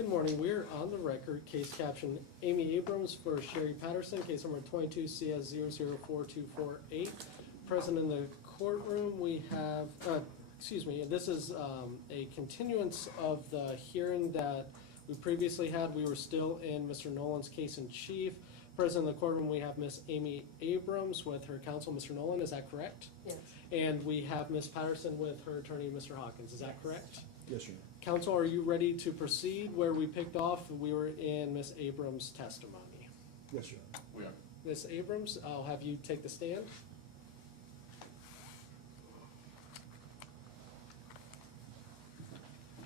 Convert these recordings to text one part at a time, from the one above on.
Good morning. We're on the record. Case caption Amy Abrams for Sherry Patterson. Case number 22 CS 004248. Present in the courtroom, we have, this is a continuance of the hearing that we previously had. We were still in Mr. Nolan's case in chief. Present in the courtroom, we have Miss Amy Abrams with her counsel, Mr. Nolan. Is that correct? Yes. And we have Miss Patterson with her attorney, Mr. Hawkins. Is that correct? Yes, sir. Counsel, are you ready to proceed where we picked off? We were in Miss Abrams' testimony. Yes, sir. We are. Miss Abrams, I'll have you take the stand.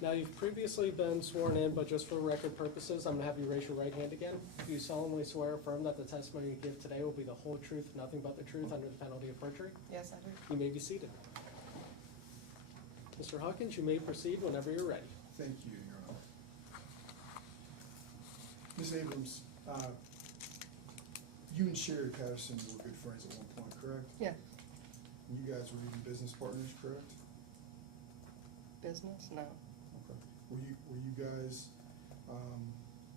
Now, you've previously been sworn in, but just for record purposes, I'm gonna have you raise your right hand again. Do you solemnly swear or affirm that the testimony you give today will be the whole truth, nothing but the truth, under the penalty of perjury? Yes, I do. You may be seated. Mr. Hawkins, you may proceed whenever you're ready. Thank you, Your Honor. Ms. Abrams, you and Sherry Patterson were good friends at one point, correct? Yeah. And you guys were even business partners, correct? Business? No. Okay. Were you guys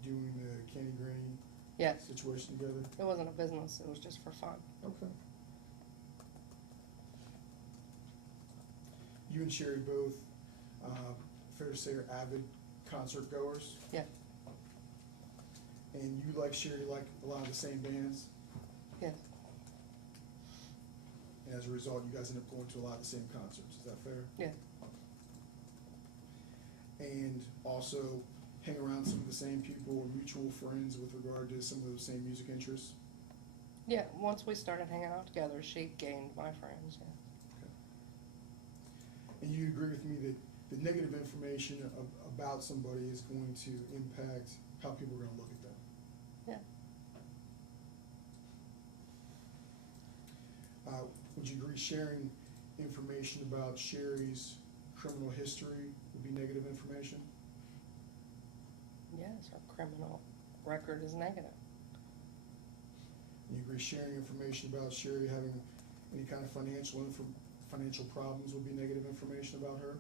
doing the Candy Granny Yes. situation together? It wasn't a business. It was just for fun. Okay. You and Sherry both, fair to say, are avid concert goers? Yeah. And you, like Sherry, like a lot of the same bands? Yes. And as a result, you guys end up going to a lot of the same concerts, is that fair? Yeah. And also hang around some of the same people or mutual friends with regard to some of those same music interests? Yeah. Once we started hanging out together, she gained my friends. Yeah. Okay. And you agree with me that the negative information about somebody is going to impact how people are going to look at them? Yeah. Would you agree sharing information about Sherry's criminal history would be negative information? Yes. Her criminal record is negative. You agree sharing information about Sherry having any kind of financial problems would be negative information about her?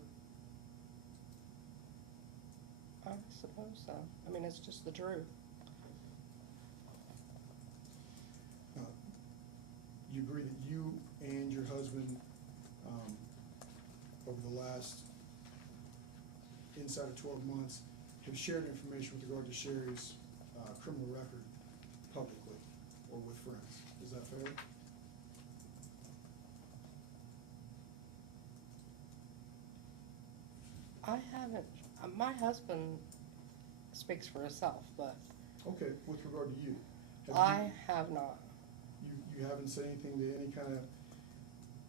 I suppose so. I mean, it's just the truth. You agree that you and your husband, over the last inside of 12 months, have shared information with regard to Sherry's criminal record publicly or with friends. Is that fair? I haven't. My husband speaks for himself, but Okay, with regard to you. I have not. You haven't said anything to any kind of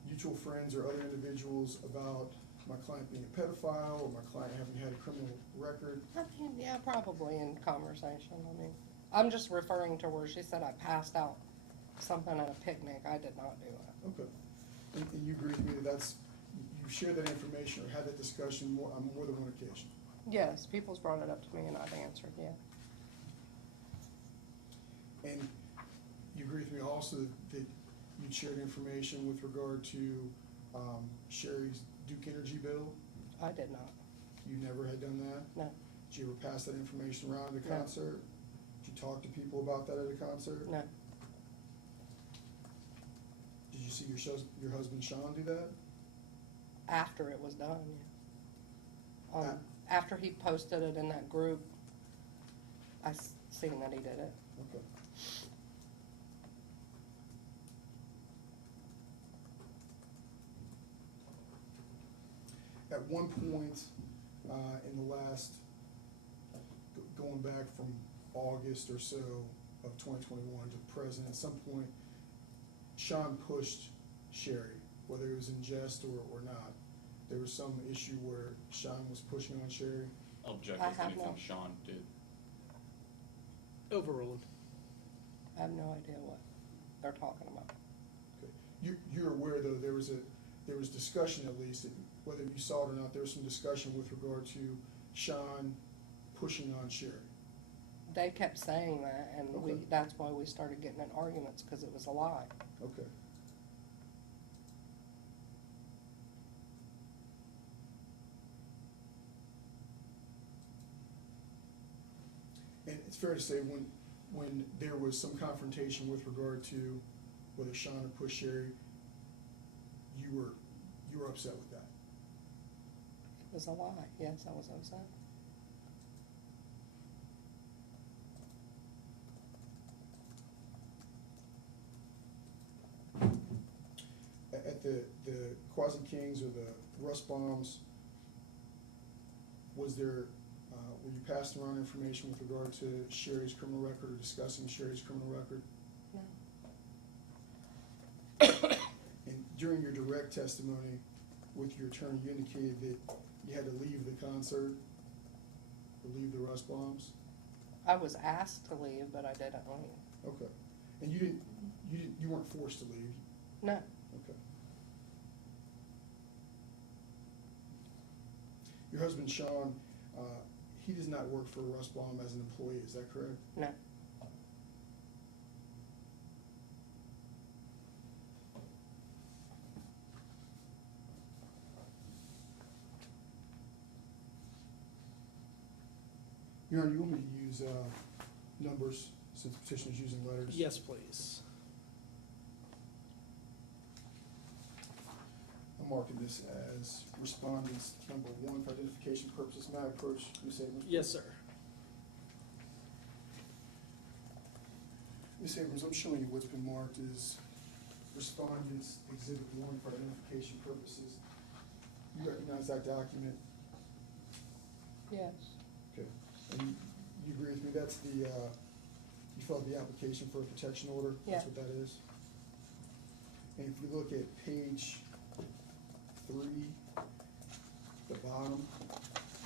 mutual friends or other individuals about my client being a pedophile or my client having had a criminal record? I mean, yeah, probably in conversation. I mean, I'm just referring to where she said I passed out something at a picnic. I did not do it. Okay. And you agree with me that you shared that information or had that discussion on more than one occasion? Yes, people's brought it up to me and I've answered, yeah. And you agree with me also that you shared information with regard to Sherry's Duke Energy bill? I did not. You never had done that? No. Did you ever pass that information around at a No. concert? Did you talk to people about that at a concert? No. Did you see your husband Sean do that? After it was done, yeah. After he posted it in that group, I seen that he did it. Okay. At one point in the last, going back from August or so of 2021 to present, at some point, Sean pushed Sherry, whether it was in jest or not. There was some issue where Sean was pushing on Sherry. Object I with have anything no- Sean did. Overruled. I have no idea what they're talking about. Okay. You're aware though there was discussion, at least, whether you saw it or not, there was some discussion with regard to Sean pushing on Sherry. They kept saying that, and Okay. that's why we started getting in arguments, because it was a lie. Okay. it's fair to say when there was some confrontation with regard to whether Sean had pushed Sherry, you were upset with that. It was a lie, yes, I was upset. At the Quasi Kings or the Rust Bombs, was there, were you passing around information with regard to Sherry's criminal record or discussing Sherry's criminal record? No. And during your direct testimony with your attorney, you indicated that you had to leave the concert, or leave the Rust Bombs? I was asked to leave, but I didn't leave. Okay. And you weren't forced to leave? No. Okay. Your husband, Sean, he does not work for Rust Bomb as an employee, is that correct? No. Your Honor, you want me to use numbers since the petitioner's using letters? Yes, please. I'm marking this as respondents number 1 for identification purposes. May I approach Ms. Abrams? Yes, sir. Ms. Abrams, I'm showing you what's been marked as respondents exhibit 1 for identification purposes. You recognize that document? Yes. Okay. And you agree with me, that's the, you filled the application for a protection order? Yeah. That's what that is? And if you look at page 3, the bottom,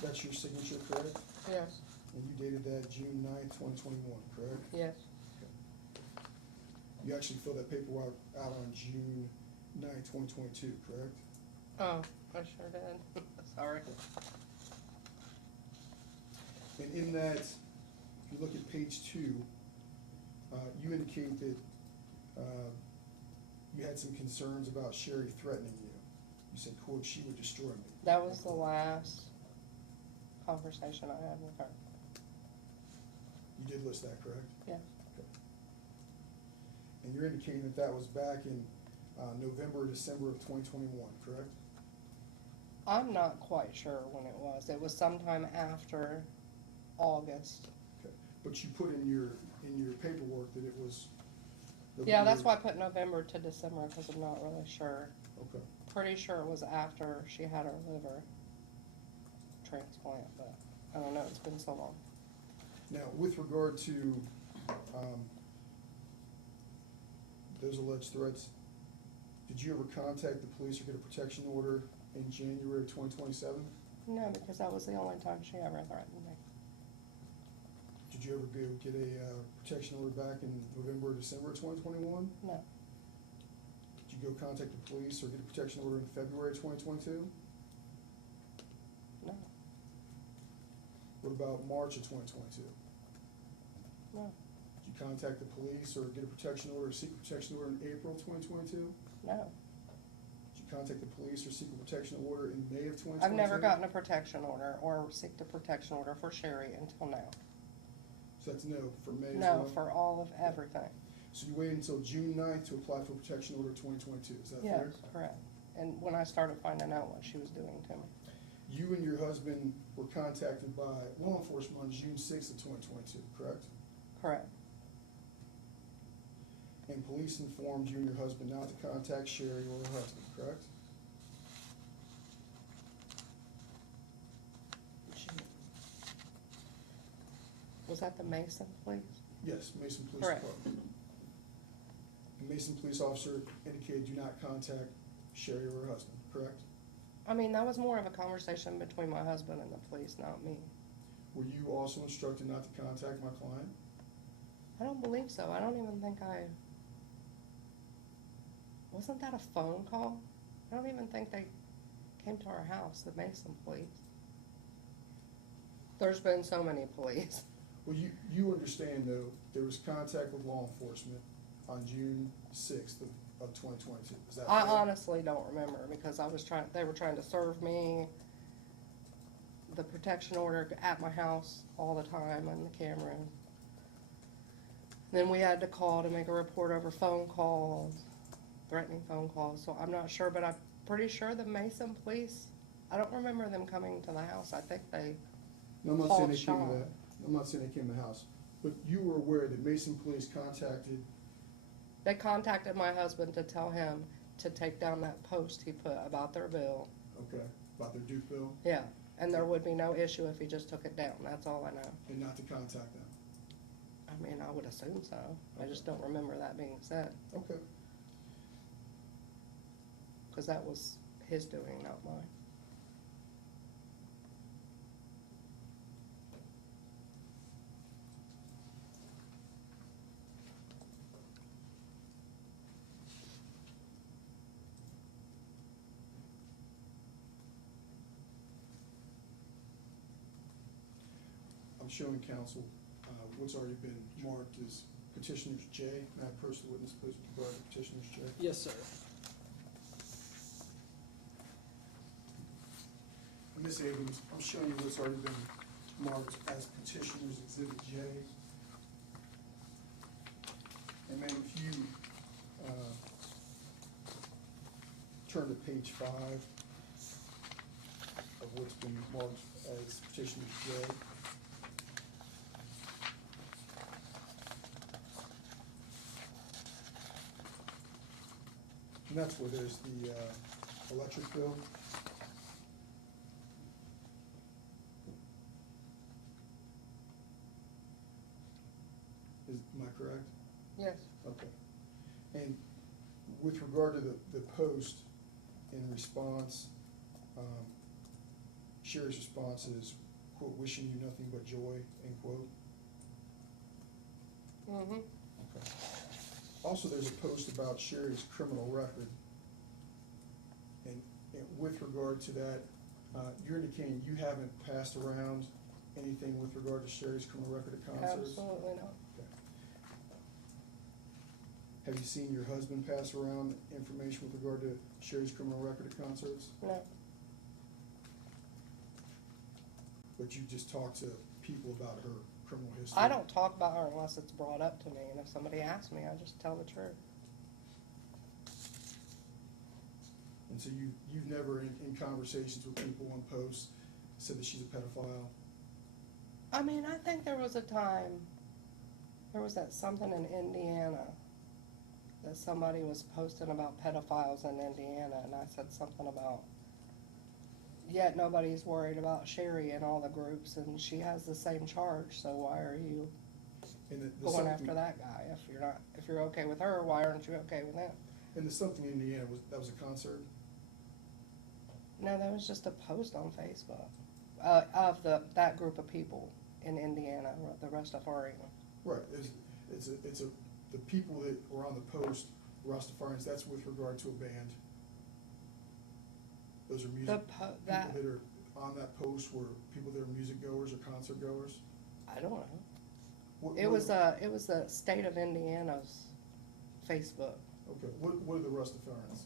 that's your signature, correct? Yes. And you dated that June 9th, 2021, correct? Yes. You actually filled that paperwork out on June 9th, 2022, correct? Oh, I sure did. Sorry. And in that, if you look at page 2, you indicate that you had some concerns about Sherry threatening you. You said, quote, "She would destroy me." That was the last conversation I had with her. You did list that, correct? Yes. Okay. And you're indicating that that was back in November or December of 2021, correct? I'm not quite sure when it was. It was sometime after August. Okay. But you put in your paperwork that it was Yeah, that's November- why I put November to December, because I'm not really sure. Okay. Pretty sure it was after she had her liver transplant, but I don't know, it's been so long. Now, with regard to those alleged threats, did you ever contact the police or get a protection order in January of 2027? No, because that was the only time she ever threatened me. Did you ever go get a protection order back in November or December of 2021? No, Did you go contact the police or get a protection order in February of 2022? no, What about March of 2022? no, Did you contact the police or get a protection order or seek a protection order in April of 2022? no. Did you contact the police or seek a protection order in May of 2022? I've never gotten a protection order or seeked a protection order for Sherry until now. So that's no for May as No, well? for all of everything. So you waited until June 9th to apply for protection order 2022, is that fair? Yes, correct. And when I started finding out what she was doing to me. You and your husband were contacted by law enforcement on June 6th of 2022, correct? Correct. And police informed you and your husband not to contact Sherry or her husband, correct? Was that the Mason police? Yes, Mason Police Correct. Department. The Mason police officer indicated do not contact Sherry or her husband, correct? I mean, that was more of a conversation between my husband and the police, not me. Were you also instructed not to contact my client? I don't believe so. I don't even think wasn't that a phone call? I don't even think they came to our house, the Mason police. There's been so many police. Well, you understand though, there was contact with law enforcement on June 6th of 2022, is that I fair? honestly don't remember because they were trying to serve me the protection order at my house all the time on the camera. Then we had to call to make a report over phone calls, threatening phone calls, so I'm not sure, but I'm pretty sure the Mason police, I don't remember them coming to the house, I think they, No, I'm not saying Called they came to Sean. that, I'm not saying they came to the house, but you were aware that Mason Police they contacted my husband to tell him to take down that post he put about their bill. okay, about their Duke bill, Yeah, and there would be no issue if he just took it down, that's all I know. and not to contact them. I mean, I would assume so, I just don't remember that being said, Okay. cause that was his doing, not mine. I'm showing council, what's already been marked as petitioners J. May I approach the witness, please, with regard to petitioners J? Yes, sir. Ms. Abrams, I'm showing you what's already been marked as petitioners exhibit J. And ma'am, if you, turn to page 5 of what's been marked as petitioners J. And that's where there's the, electric bill. Am I correct? Yes. Okay. And with regard to the post in response, Sherry's response is, quote, wishing you nothing but joy, end quote. Mm-hmm. Okay. Also, there's a post about Sherry's criminal record. And with regard to that, you're indicating you haven't passed around anything with regard to Sherry's criminal record at concerts? Absolutely not. Okay. Have you seen your husband pass around information with regard to Sherry's criminal record at concerts? No. But you just talk to people about her criminal history? I don't talk about her unless it's brought up to me, and if somebody asks me, I just tell the truth. And so you've never, in conversations with people on posts, said that she's a pedophile? I mean, I think there was a time, there was that something in Indiana, that somebody was posting about pedophiles in Indiana, and I said something about, yet nobody's worried about Sherry in all the groups, and she has the same charge, so why are you And the going something- after that guy? If you're okay with her, why aren't you okay with him? And the something in Indiana, that was a concert? No, that was just a post on Facebook, of that group of people in Indiana, the Rastafarian. Right, the people that were on the post, Rastafarians, that's with regard to a band? Those are music, people that are on that post were people that are music goers or concert goers? I don't know. What- It what- was the state of Indiana's Facebook, Okay, what are the Rastafarians?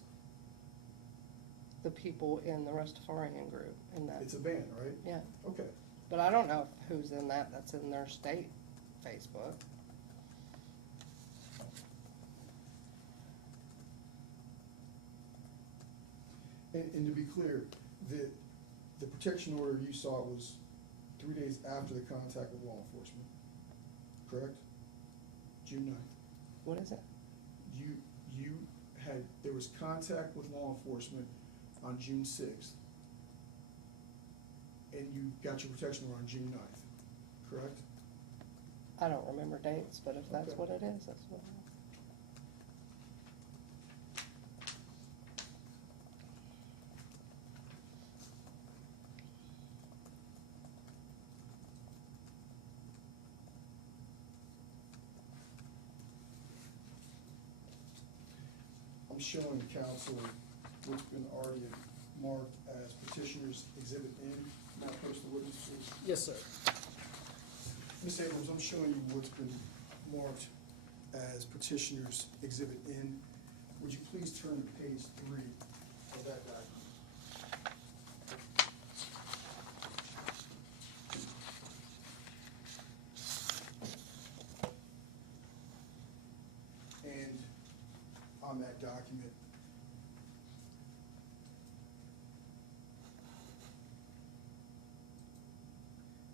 the people in the Rastafarian group in that, It's a band, right? yeah. Okay, But I don't know who's in that's in their state Facebook. and to be clear, the protection order you saw was 3 days after the contact with law enforcement, correct? June 9th. What is it? There was contact with law enforcement on June 6th, and you got your protection order on June 9th, correct? I don't remember dates, but if that's Okay. what it is, that's what it is. I'm showing council what's been already marked as petitioners exhibit N. Now post the witness, please. Yes, sir. Ms. Abrams, I'm showing you what's been marked as petitioners exhibit N. Would you please turn to page 3 of that document? on that document.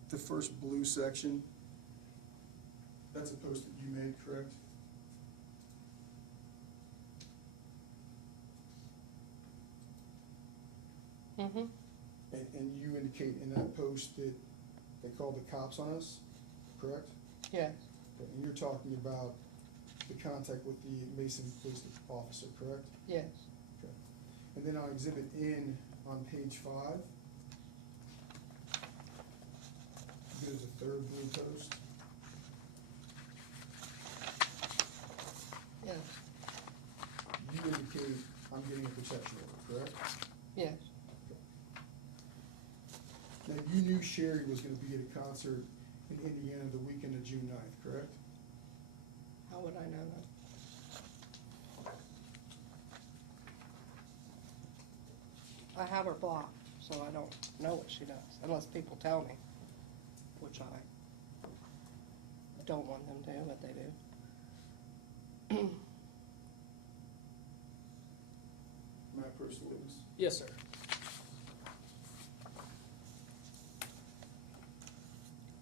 The first blue section, that's a post that you made, correct? Mm-hmm. And you indicate in that post that they called the cops on us, correct? Yes, Okay, and you're talking about the contact with the Mason police officer, correct? yes. Okay. And then on Exhibit N on page 5, there's a third blue post. Yes, You indicate I'm getting a protection order, correct? yes, Now, you knew Sherry was gonna be at a concert in Indiana the weekend of June 9th, correct? how would I know that? I have her blocked, so I don't know what she does, unless people tell me, which I don't want them to, but they do. May I approach the witness? Yes, sir.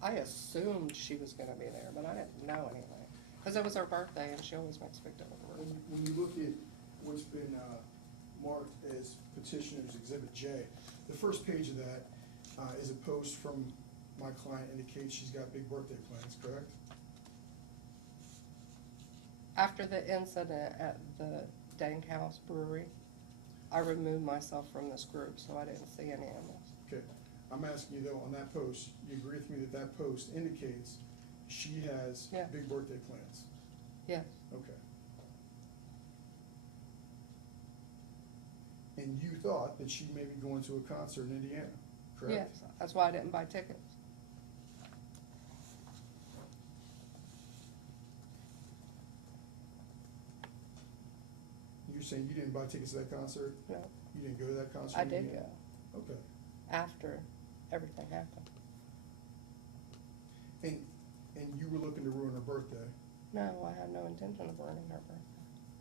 I assumed she was gonna be there, but I didn't know anything, because it was her birthday and she always makes a big deal of her birthday. When you look at what's been marked as Petitioner's Exhibit J, the first page of that is a post from my client indicates she's got big birthday plans, correct? After the incident at the Dank House Brewery, I removed myself from this group, so I didn't see any of this. Okay, I'm asking you though, on that post, you agree with me that that post indicates she has Yeah. big birthday plans? Yes, Okay. And you thought that she may be going to a concert in Indiana, correct? yes, that's why I didn't buy tickets. You're saying you didn't buy tickets to that concert? No, You didn't go to that concert? I in did Indiana? go Okay. after everything happened. And you were looking to ruin her birthday? No, I had no intention of ruining her birthday.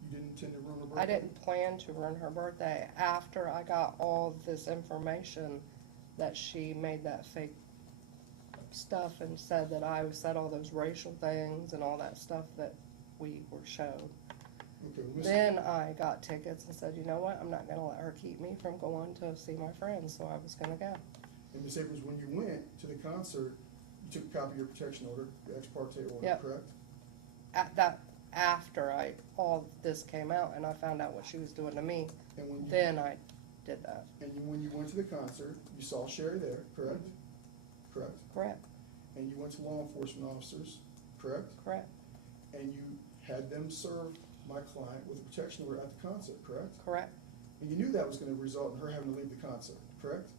You didn't intend to ruin her birthday? I didn't plan to ruin her birthday after I got all this information that she made that fake stuff and said that I said all those racial things and all that stuff that we were shown. Okay, well, Then I got tickets and said, you know what, I'm not gonna let her keep me from going to see my friends, so I was gonna go. And Ms. Abrams, when you went to the concert, you took a copy of your protection order, the ex parte order, Yep. correct? After all this came out and I found out what she was doing to me, And when you, then I did that. when you went to the concert, you saw Sherry there, correct? Correct? Correct, And you went to law enforcement officers, correct? correct, And you had them serve my client with a protection order at the concert, correct? correct, And you knew that was gonna result in her having to leave the concert, correct?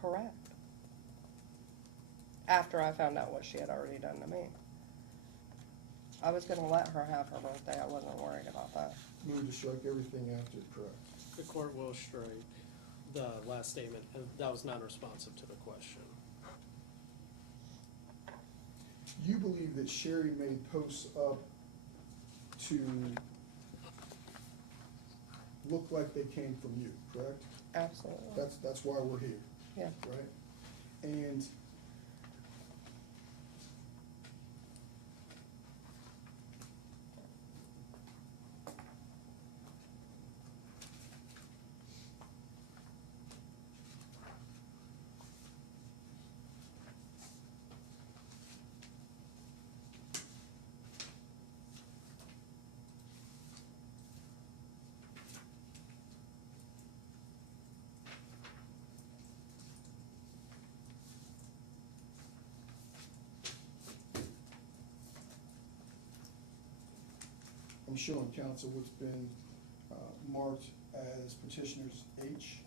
correct. After I found out what she had already done to me. I was gonna let her have her birthday, I wasn't worried about that. Move to strike everything after, correct? The court will strike the last statement, and that was non-responsive to the question. You believe that Sherry made posts up to look like they came from you, correct? Absolutely, That's why we're here, yeah. right? And I'm showing counsel what's been marked as petitioner's H.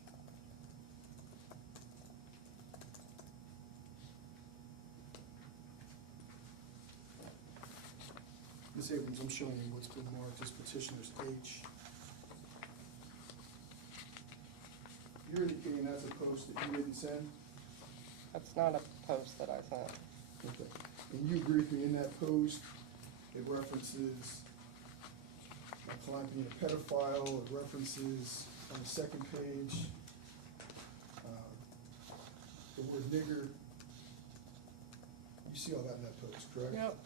Ms. Abrams, I'm showing you what's been marked as petitioner's H. You're indicating that's a post that you didn't send? That's not a post that I sent. Okay. And you agree with me in that post, it references a client being a pedophile, it references on the second page, the word nigger. You see all that in that post, correct? Yep.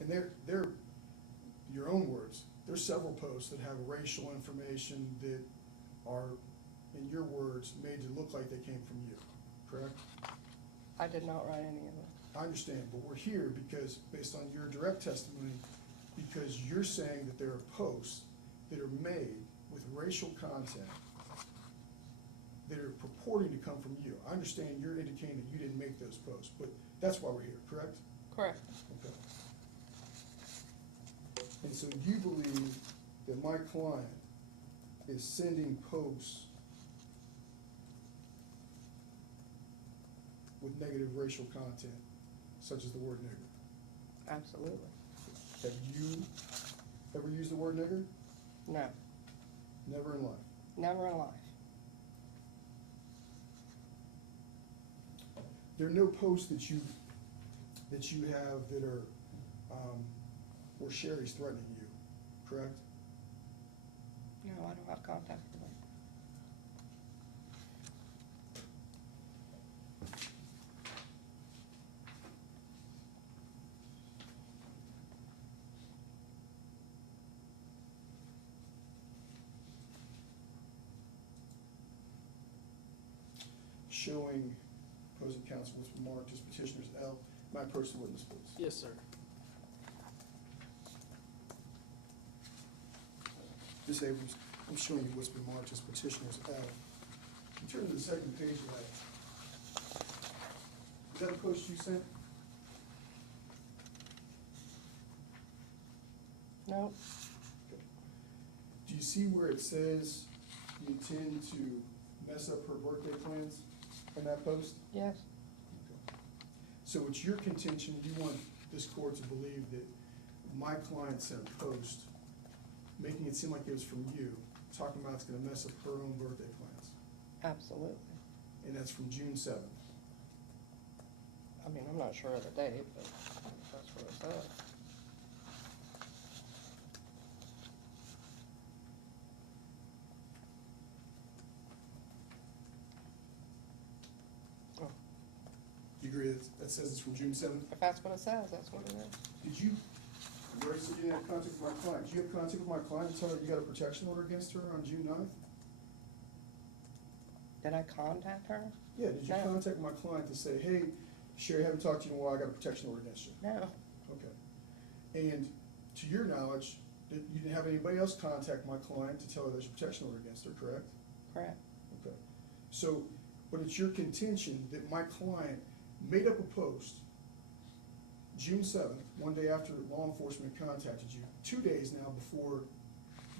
And they're your own words. There's several posts that have racial information that are, in your words, made to look like they came from you, correct? I did not write any of them. I understand, but we're here because, based on your direct testimony, because you're saying that there are posts that are made with racial content that are purporting to come from you. I understand you're indicating that you didn't make those posts, but that's why we're here, correct? Correct. Okay. And so you believe that my client is sending posts with negative racial content, such as the word nigger? Absolutely. Have you ever used the word nigger? No. Never in life. Never in life. There are no posts that you have that are, where Sherry's threatening you, correct? No, I don't have contact with her. Showing opposing counsel was marked as petitioners L. May I approach the witness, please? Yes, sir. Ms. Abrams, I'm showing you what's been marked as petitioners L. You turn to the second page of that. Is that a post you sent? Nope. Okay. Do you see where it says you intend to mess up her birthday plans in that post? Yes. Okay. So it's your contention, you want this court to believe that my client sent a post making it seem like it was from you, talking about it's gonna mess up her own birthday plans. Absolutely. And that's from June 7th. I mean, I'm not sure of the date, but that's what it says. Oh, You agree that says it's from June 7th? if that's what it says, that's what it is. Did you, you already said you didn't have contact with my client. Did you have contact with my client and tell her you got a protection order against her on June 9th? Did I contact her? Yeah, did you No. contact my client to say, hey, Sherry, I haven't talked to you in a while, I got a protection order against you? No. Okay. And to your knowledge, you didn't have anybody else contact my client to tell her there's a protection order against her, correct? Correct. Okay. So, but it's your contention that my client made up a post June 7th, one day after law enforcement contacted you, 2 days now before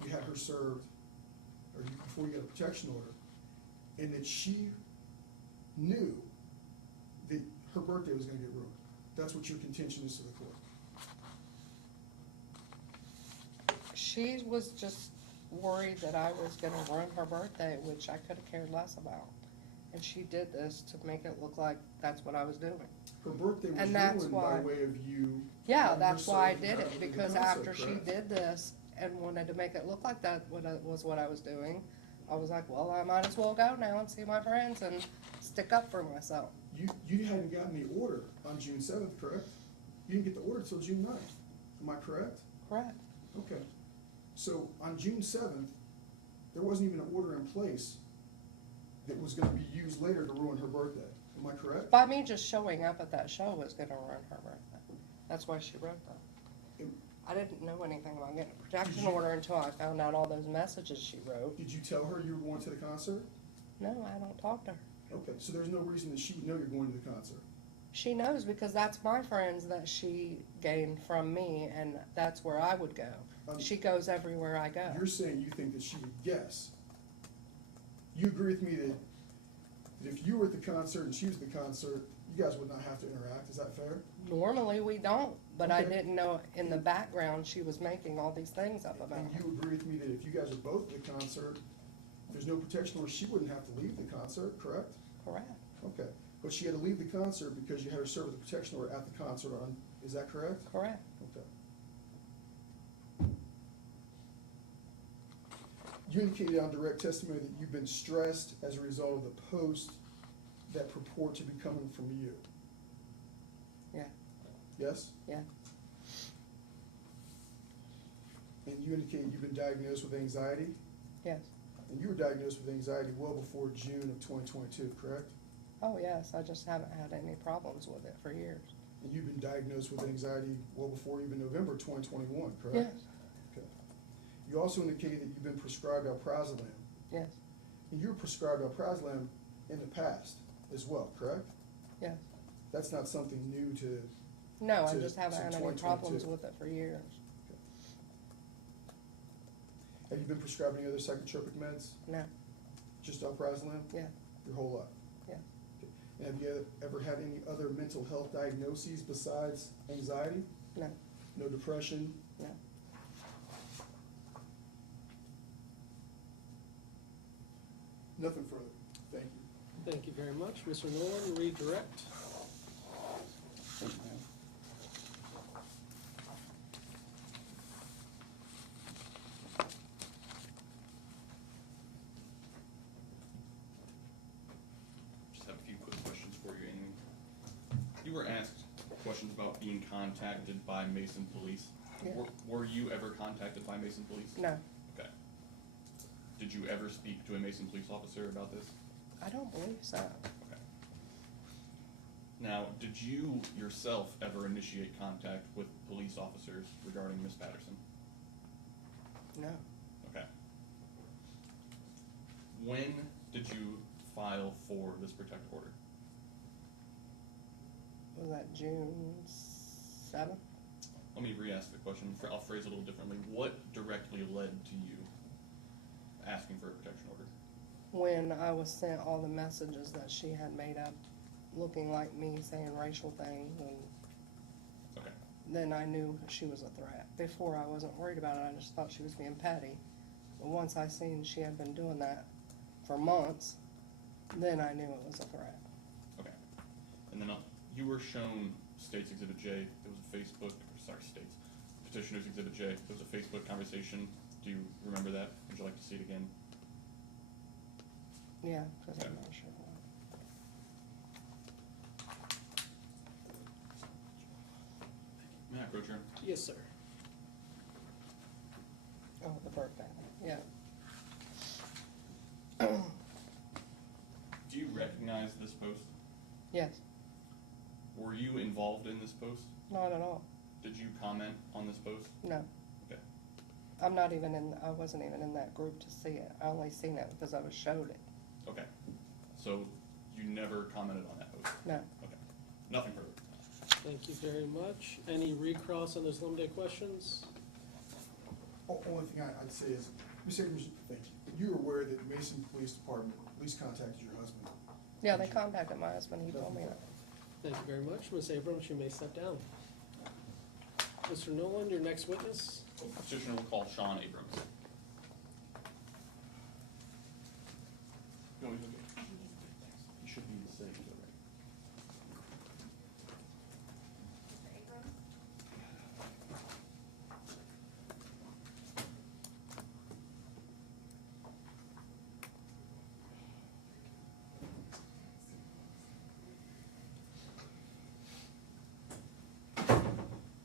you had her served, or before you got a protection order, and that she knew that her birthday was gonna get ruined. That's what your contention is to the court. She was just worried that I was gonna ruin her birthday, which I could have cared less about. And she did this to make it look like that's what I was doing. Her birthday was And that's ruined by why- way of you. Yeah, letting her that's why I serve did and it, not leaving the because concert, after she correct? did this and wanted to make it look like that was what I was doing, I was like, well, I might as well go now and see my friends and stick up for myself. You hadn't gotten the order on June 7th, correct? You didn't get the order till June 9th. Am I correct? Correct. Okay. So on June 7th, there wasn't even an order in place that was gonna be used later to ruin her birthday. Am I correct? By me just showing up at that show was gonna ruin her birthday. That's why she wrote that. And I didn't know anything about getting a protection Did you- order until I found out all those messages she wrote. did you tell her you were going to the concert? No, I don't talk to her. Okay, so there's no reason that she would know you're going to the concert. She knows because that's my friends that she gained from me, and that's where I would go. She goes everywhere I go. You're saying you think that she would guess. You agree with me that if you were at the concert and she was at the concert, you guys would not have to interact, is that fair? Normally, we don't, but I Okay. didn't know in the background she was making all these things up about And her. you agree with me that if you guys are both at the concert, there's no protection order, she wouldn't have to leave the concert, correct? Correct. Okay, but she had to leave the concert because you had her serve with a protection order at the concert on, is that correct? Correct. Okay. You indicated on direct testimony that you've been stressed as a result of the posts that purport to be coming from you. Yeah, Yes? yeah, And you indicated you've been diagnosed with anxiety? yes. And you were diagnosed with anxiety well before June of 2022, correct? Oh, yes, I just haven't had any problems with it for years. And you've been diagnosed with anxiety well before even November 2021, correct? Yes, Okay. You also indicated that you've been prescribed alprazolam. yes, And you were prescribed alprazolam in the past as well, correct? yes. That's not something new to, No, I To- just haven't to had any 2022. problems with it for years. have you been prescribed any other psychotropic meds? No, Just alprazolam? yeah, Your whole life? yeah. Okay. And have you ever had any other mental health diagnoses besides anxiety? No, No depression? no. Nothing further. Thank you. Thank you very much. Mr. Nolan, redirect. Just have a few quick questions for you, Amy. You were asked questions about being contacted by Mason Police. Yeah. Were you ever contacted by Mason Police? No, Okay. Did you ever speak to a Mason police officer about this? I don't believe so. Okay. Now, did you yourself ever initiate contact with police officers regarding Miss Patterson? No, Okay. When did you file for this protective order? was that June 7th? Let me re-ask the question. I'll phrase it a little differently. What directly led to you asking for a protection order? When I was sent all the messages that she had made up, looking like me, saying racial things, and Okay. then I knew she was a threat. Before, I wasn't worried about it, I just thought she was being petty. But once I seen she had been doing that for months, then I knew it was a threat. Okay. And then you were shown States Exhibit J. It was a Facebook, States. Petitioner's Exhibit J. It was a Facebook conversation. Do you remember that? Would you like to see it again? Yeah, because I'm Okay. not sure why. May I approach her? Yes, sir. Oh, the birthday, yeah. Do you recognize this post? Yes, Were you involved in this post? not at all, Did you comment on this post? no. Okay. I'm not even in, I wasn't even in that group to see it. I only seen it because I was showed it. Okay. So you never commented on that post? No, Okay. Nothing further. Thank you very much. Any recross on those limited questions? Only thing I'd say is, Ms. Abrams, thank you. You're aware that Mason Police Department at least contacted your husband? yeah, they contacted my husband, he told me that. Thank you very much. Ms. Abrams, you may step down. Mr. Nolan, your next witness. Petitioner will call Sean Abrams. Go ahead. You should be safe, right?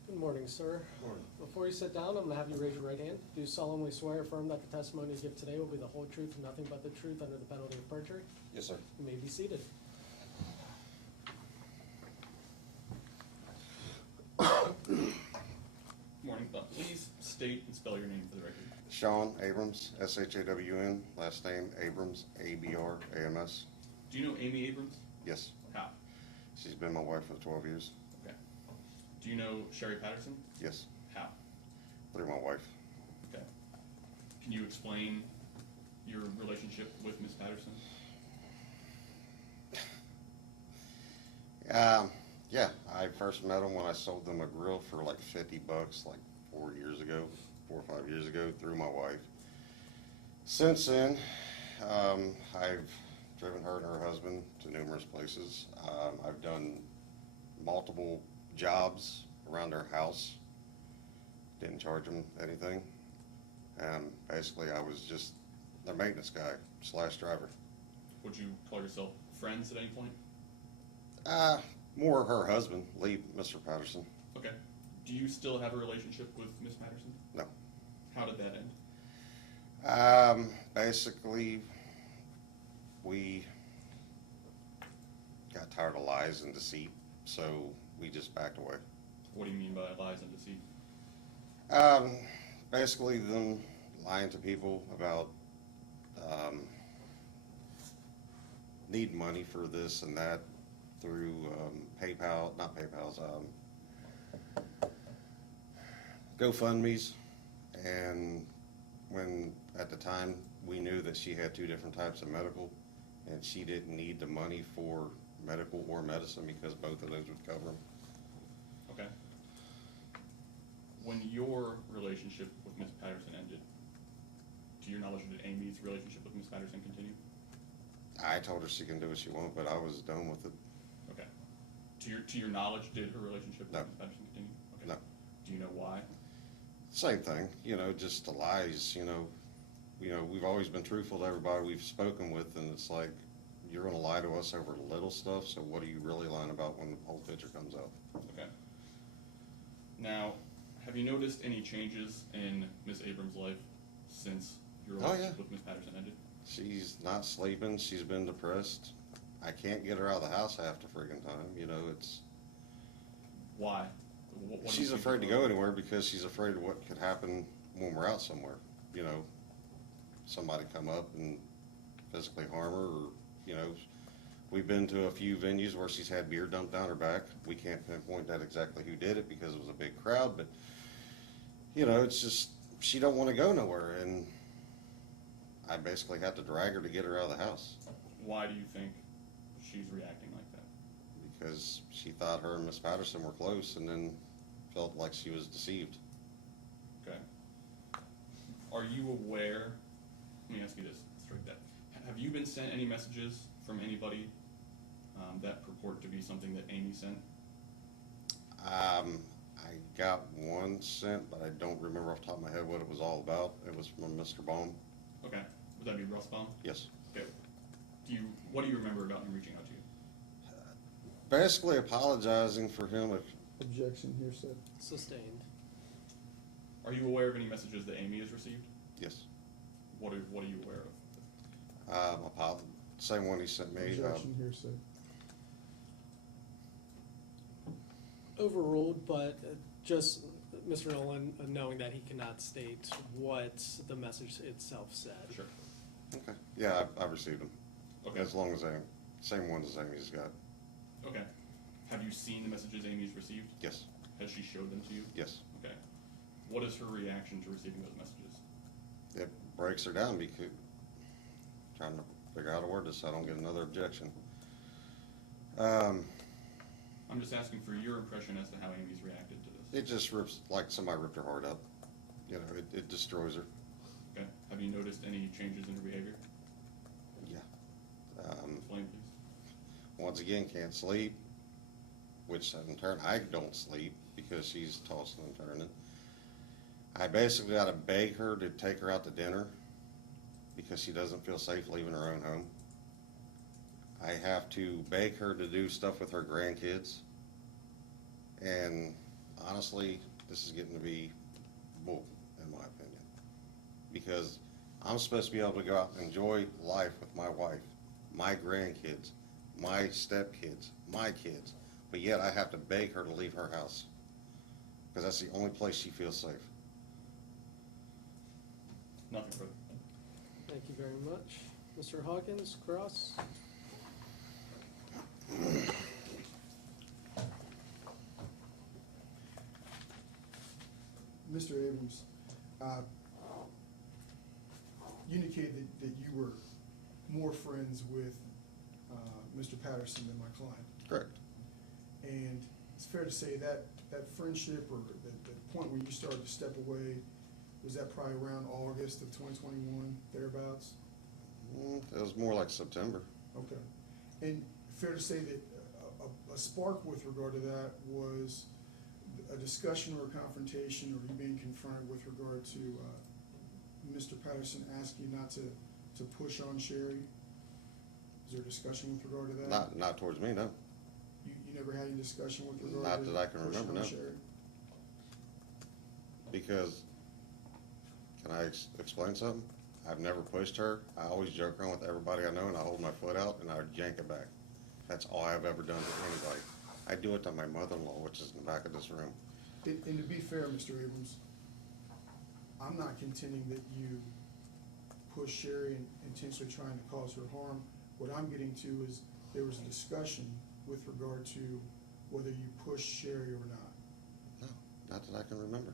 Good morning, sir. Morning. Before you sit down, I'm gonna have you raise your right hand. Do you solemnly swear or affirm that the testimony you give today will be the whole truth and nothing but the truth under the penalty of perjury? Yes, sir. You may be seated. Morning. Please state and spell your name for the record. Sean Abrams, S-H-A-W-N, last name Abrams, A-B-R-A-M-S. Do you know Amy Abrams? Yes, How? she's been my wife for 12 years. Okay. Do you know Sherry Patterson? Yes, How? through my wife. Okay. Can you explain your relationship with Miss Patterson? Yeah, I first met them when I sold them a grill for like $50, like 4 years ago, 4 or 5 years ago, through my wife. Since then, I've driven her and her husband to numerous places. I've done multiple jobs around their house. Didn't charge them anything. Basically, I was just The maintenance guy / driver. Would you call yourself friends at any point? More her husband, Lee, Mr. Patterson. Okay. Do you still have a relationship with Miss Patterson? No. How did that end? Basically, we got tired of lies and deceit, so we just backed away. What do you mean by lies and deceit? Basically them lying to people about need money for this and that through PayPal, not PayPal's, GoFundMe's. And when at the time we knew that she had 2 different types of medical and she didn't need the money for medical or medicine because both of those would cover them. Okay. When your relationship with Miss Patterson ended, to your knowledge, did Amy's relationship with Miss Patterson continue? I told her she can do what she wants, but I was done with it. Okay. To your knowledge, did her relationship No. with Miss Patterson continue? Okay. No. Do you know why? Same thing, just the lies, we've always been truthful to everybody we've spoken with, and it's like, you're gonna lie to us over little stuff, so what are you really lying about when the whole picture comes out? Okay. Now, have you noticed any changes in Miss Abrams' life since your Oh, relationship yeah. with Miss Patterson ended? She's not sleeping, she's been depressed. I can't get her out of the house half the friggin' time, it's, Why? What do you she's think afraid to is go wrong? anywhere because she's afraid of what could happen when we're out somewhere. Somebody come up and physically harm her, or, we've been to a few venues where she's had beer dumped down her back. We can't pinpoint that exactly who did it because it was a big crowd, but, it's just, she don't wanna go nowhere, and I basically had to drag her to get her out of the house Why do you think she's reacting like that? because she thought her and Miss Patterson were close and then felt like she was deceived. Okay. Are you aware, let me ask you this, straight that. Have you been sent any messages from anybody that purport to be something that Amy sent? I got one sent, but I don't remember off the top of my head what it was all about. It was from Mr. Baum. Okay. Would that be Russ Baum? Yes. Okay. What do you remember about him reaching out to you? Basically apologizing for him. Objection, hearsay. Sustained. Are you aware of any messages that Amy has received? Yes. What are you aware of? Same one he sent me. Objection, hearsay. Overruled, but just Mr. Nolan knowing that he cannot state what the message itself said. Sure. Okay. Yeah, I've received them. Okay. As long as same ones as Amy's got. Okay. Have you seen the messages Amy's received? Yes. Has she showed them to you? Yes. Okay. What is her reaction to receiving those messages? It breaks her down because trying to figure out how to word this so I don't get another objection. I'm just asking for your impression as to how Amy's reacted to this. It just rips, like somebody ripped her heart out. It destroys her. Okay. Have you noticed any changes in her behavior? Yeah. Explain, please. Once again, can't sleep, which in turn I don't sleep because she's tossing and turning. I basically got to beg her to take her out to dinner because she doesn't feel safe leaving her own home. I have to beg her to do stuff with her grandkids. And honestly, this is getting to be bull, in my opinion. Because I'm supposed to be able to go out and enjoy life with my wife, my grandkids, my stepkids, my kids. But yet I have to beg her to leave her house. Because that's the only place she feels safe. Nothing further. Thank you very much. Mr. Hawkins, Cross? Mr. Abrams, you indicated that you were more friends with Mr. Patterson than my client. Correct. And it's fair to say that friendship or the point where you started to step away, was that probably around August of 2021, thereabouts? It was more like September. Okay. And fair to say that a spark with regard to that was a discussion or a confrontation or you being confronted with regard to Mr. Patterson asking you not to to push on Sherry? Is there a discussion with regard to that? Not towards me, no. You never had any discussion with regard Not to that I can pushing remember, on no. Sherry? Because, can I explain something? I've never pushed her. I always joke around with everybody I know, and I hold my foot out and I yank it back. That's all I've ever done to anybody. I do it to my mother-in-law, which is in the back of this room. And to be fair, Mr. Abrams, I'm not contending that you push Sherry and intentionally trying to cause her harm. What I'm getting to is there was a discussion with regard to whether you pushed Sherry or not. No, not that I can remember.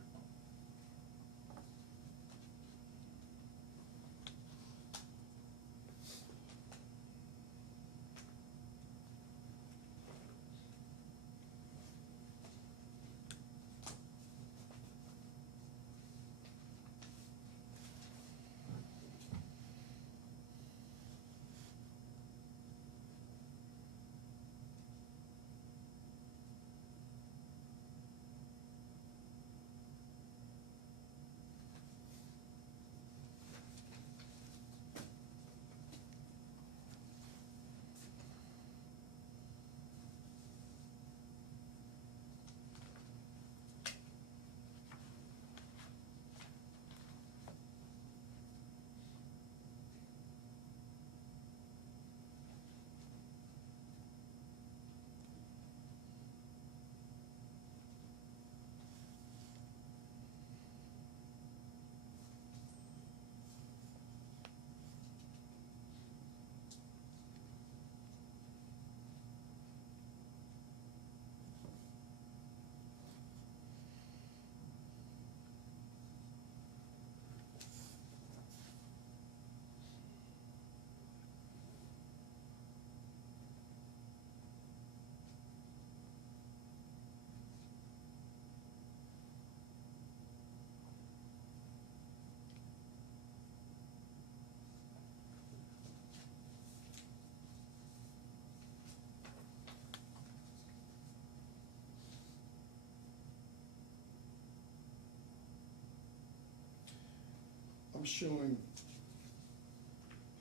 I'm showing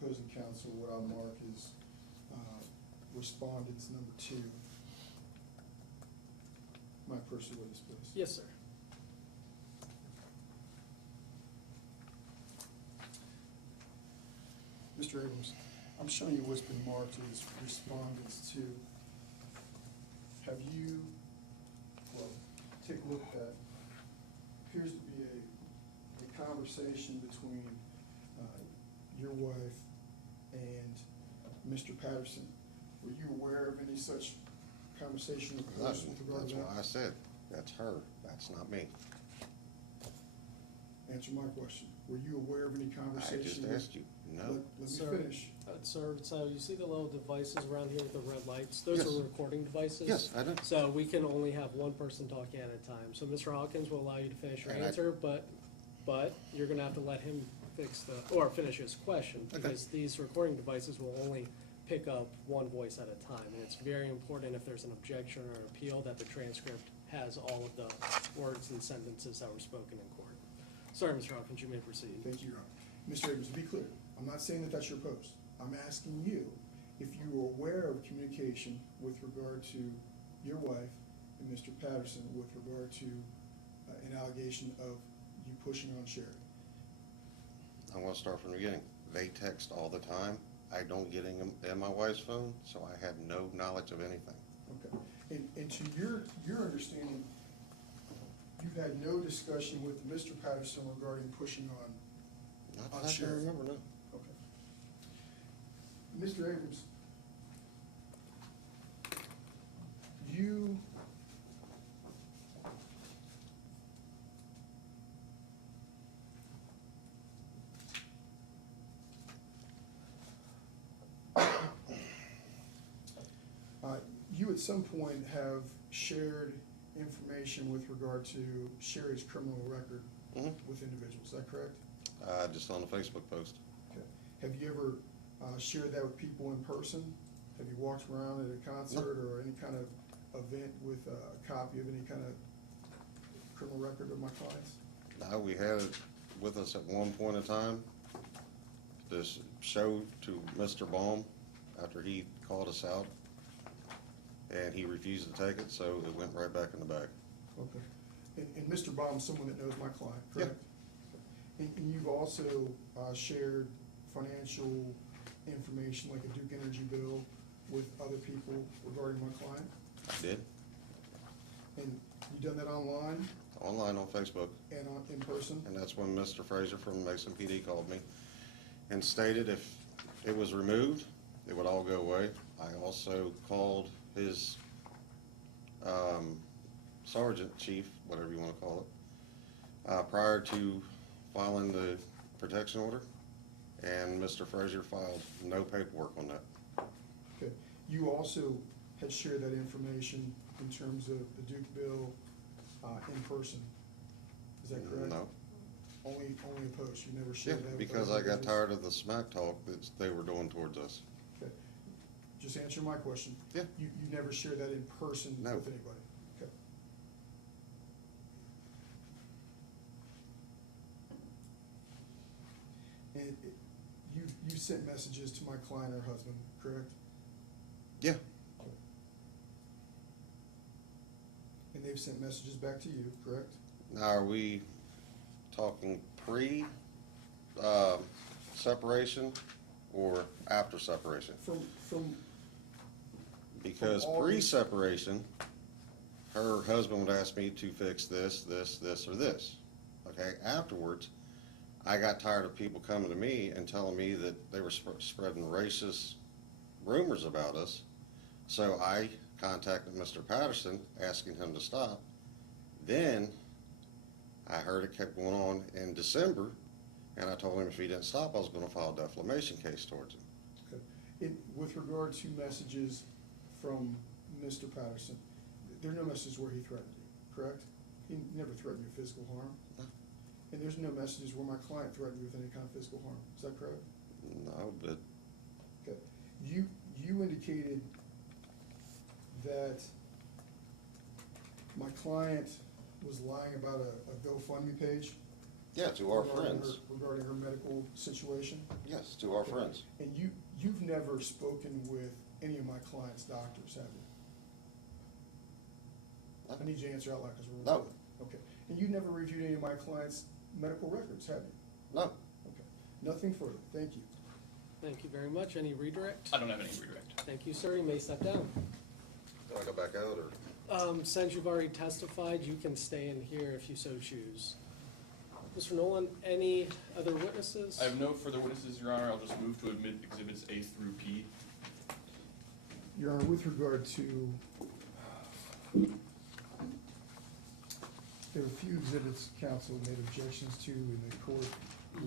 opposing counsel what I'll mark is respondents number 2. My person with this, please. Yes, sir. Mr. Abrams, I'm showing you what's been marked as respondents 2. Have you, well, take a look at that. Appears to be a conversation between your wife and Mr. Patterson. Were you aware of any such conversation with That's regard to that? why I said, that's her, that's not me. Answer my question. Were you aware of any I conversation? just with- asked you, no. Let Sir. me finish. Sir, so you see the little devices around here with the red lights? Those Yes. are recording devices. Yes, I do. So we can only have one person talking at a time. So Mr. Hawkins will allow you to finish your And I- answer, but you're gonna have to let him finish his question, Okay. because these recording devices will only pick up one voice at a time. And it's very important if there's an objection or an appeal that the transcript has all of the words and sentences that were spoken in court. Sorry, Mr. Hawkins, you may proceed. Thank you, Your Honor. Mr. Abrams, to be clear, I'm not saying that that's your post. I'm asking you if you were aware of communication with regard to your wife and Mr. Patterson with regard to an allegation of you pushing on Sherry. I want to start from the beginning. They text all the time. I don't get in my wife's phone, so I have no knowledge of anything. Okay. And to your understanding, you've had no discussion with Mr. Patterson regarding pushing on Not that On I can Sherry. remember, no. Okay. Mr. Abrams, you you at some point have shared information with regard to Sherry's criminal record Mhm. with individuals, is that correct? Just on the Facebook post. Okay. Have you ever shared that with people in person? Have you walked around at a concert or any kind of event with a copy of any kind of criminal record of my clients? No, we had it with us at one point in time. this show to Mr. Baum after he called us out, and he refused to take it, so it went right back in the bag. Okay. And Mr. Baum's someone that knows my client, Yeah. correct? And you've also shared financial information, like a Duke Energy bill, with other people regarding my client? I did, And you done that online online on Facebook, and in person? and that's when Mr. Frazier from Mason PD called me and stated if it was removed, it would all go away. I also called his sergeant, chief, whatever you want to call it, prior to filing the protection order, and Mr. Frazier filed no paperwork on that. Okay. You also had shared that information in terms of the Duke bill in person. Is that correct? No. Only a post, you never Yeah, shared that with because other I got individuals? tired of the smack talk that they were doing towards us. Okay. Just answer my question. Yeah. You never shared that in person No. with anybody? Okay. And you sent messages to my client, her husband, correct? Yeah, Okay. And they've sent messages back to you, correct? now are we talking separation or after separation? From, Because From all pre-separation, her husband would ask me to fix this, or this. Okay, afterwards, I got tired of people coming to me and telling me that they were spreading racist rumors about us. So I contacted Mr. Patterson, asking him to stop. Then I heard it kept going on in December, and I told him if he didn't stop, I was gonna file a defamation case towards him. okay. With regard to messages from Mr. Patterson, there are no messages where he threatened you, correct? He never threatened you with physical harm? No. And there's no messages where my client threatened you with any kind of physical harm, is that correct? No, but Okay. You indicated that my client was lying about a GoFundMe page? yeah, to our regarding friends. regarding her medical situation? Yes, to our friends. And you've never spoken with any of my client's doctors, have you? I need you to answer out loud, because we're. No. Okay. And you've never reviewed any of my client's medical records, have you? No. Okay. Nothing further. Thank you. Thank you very much. Any redirect? I don't have any redirect. Thank you, sir. You may step down. Do I go back out, or? Since you've already testified, you can stay in here if you so choose. Mr. Nolan, any other witnesses? I have no further witnesses, Your Honor. I'll just move to admit exhibits A through P. Your Honor, with regard to, there were a few exhibits counsel made objections to, and the court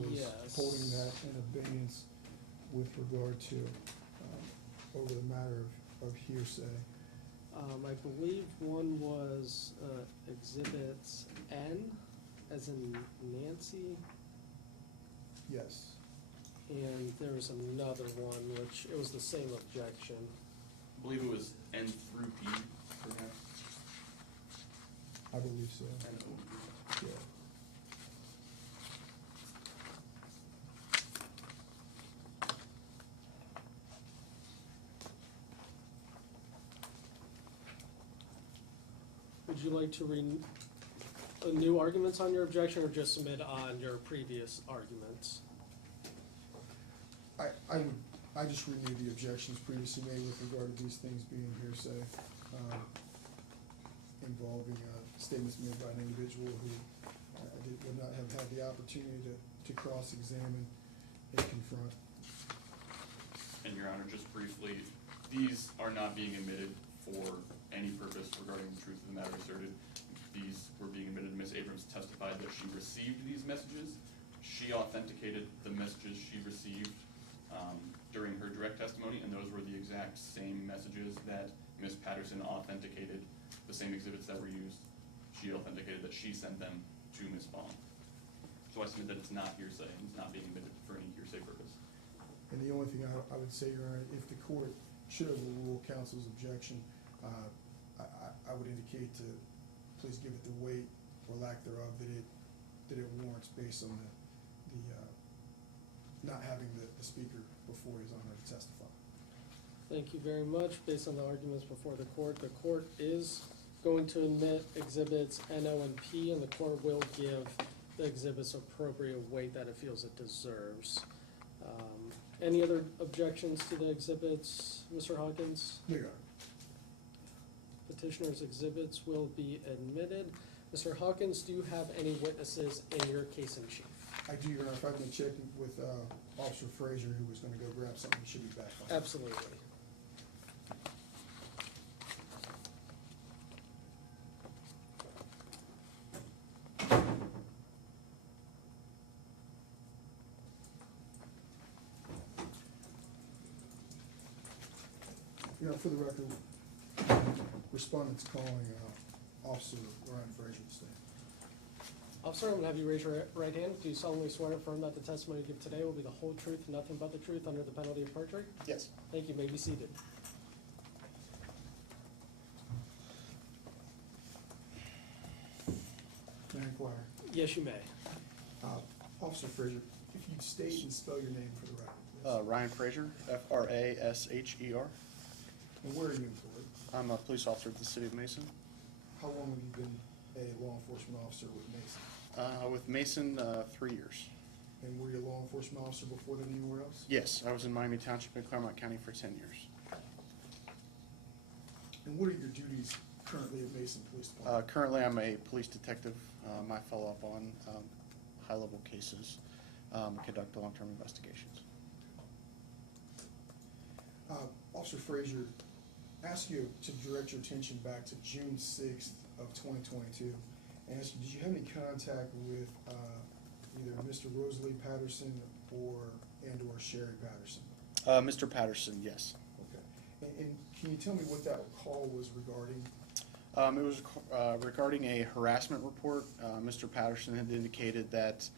was Yes. holding that in abeyance with regard to, over the matter of hearsay. I believe one was exhibits N, as in Nancy, Yes. and there was another one, which, it was the same objection. I believe it was N through P, perhaps. I believe so. N O P. Yeah. Would you like to new arguments on your objection, or just submit on your previous arguments? I just renewed the objections previously made with regard to these things being hearsay, involving statements made by an individual who would not have had the opportunity to cross-examine and confront. And Your Honor, just briefly, these are not being admitted for any purpose regarding the truth of the matter asserted. These were being admitted. Ms. Abrams testified that she received these messages. She authenticated the messages she received during her direct testimony, and those were the exact same messages that Ms. Patterson authenticated, the same exhibits that were used. She authenticated that she sent them to Ms. Baum. So I submit that it's not hearsay, and it's not being admitted for any hearsay purpose. And the only thing I would say, Your Honor, if the court should overrule counsel's objection, I would indicate to please give it the weight or lack thereof that it warrants, based on the not having the the speaker before he's honored to testify. Thank you very much. Based on the arguments before the court is going to admit exhibits NO and P, and the court will give the exhibits appropriate weight that it feels it deserves. Any other objections to the exhibits, Mr. Hawkins? No, Your Honor. Petitioner's exhibits will be admitted. Mr. Hawkins, do you have any witnesses in your case in chief? I do, Your Honor. If I've been checking with Officer Frazier, who was gonna go grab something, he should be back on. Absolutely. You know, for the record, respondent's calling Officer Ryan Frazier to stay. Officer, I'm going to have you raise your right hand. Do you solemnly swear and affirm that the testimony you give today will be the whole truth and nothing but the truth under the penalty of perjury? Yes. Thank you. You may be seated. May I inquire? Yes, you may. Officer Frazier, if you'd state and spell your name for the record, please. Ryan Frazier, Frasher. And where are you employed? I'm a police officer at the City of Mason. How long have you been a law enforcement officer with Mason? With Mason, 3 years. And were you a law enforcement officer before then anywhere else? Yes, I was in Miami Township and Claremont County for 10 years. And what are your duties currently at Mason Police Department? Currently, I'm a police detective. I follow up on high-level cases, conduct long-term investigations. Officer Frazier, ask you to direct your attention back to June 6th of 2022, and ask you, did you have any contact with either Mr. Rosalie Patterson or Sherry Patterson? Mr. Patterson, yes. Okay. And can you tell me what that call was regarding? It was regarding a harassment report. Mr. Patterson had indicated that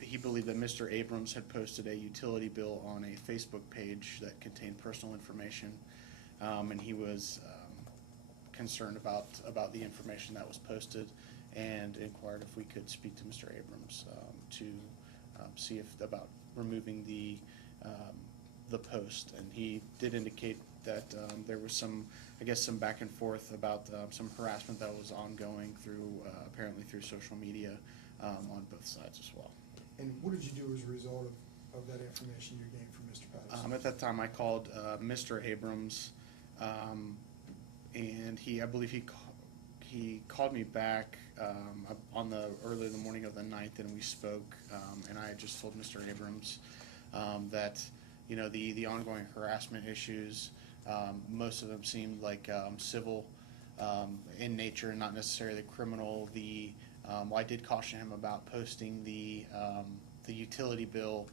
he believed that Mr. Abrams had posted a utility bill on a Facebook page that contained personal information, and he was concerned about the information that was posted, and inquired if we could speak to Mr. Abrams to see about removing the post. And he did indicate that there was some back and forth about some harassment that was ongoing apparently through social media on both sides as well. And what did you do as a result of that information you gained from Mr. Patterson? At that time, I called Mr. Abrams, and I believe he called me back on the early in the morning of the 9th, and we spoke. And I had just told Mr. Abrams that the ongoing harassment issues, most of them seemed like civil in nature and not necessarily criminal. I did caution him about posting the utility bill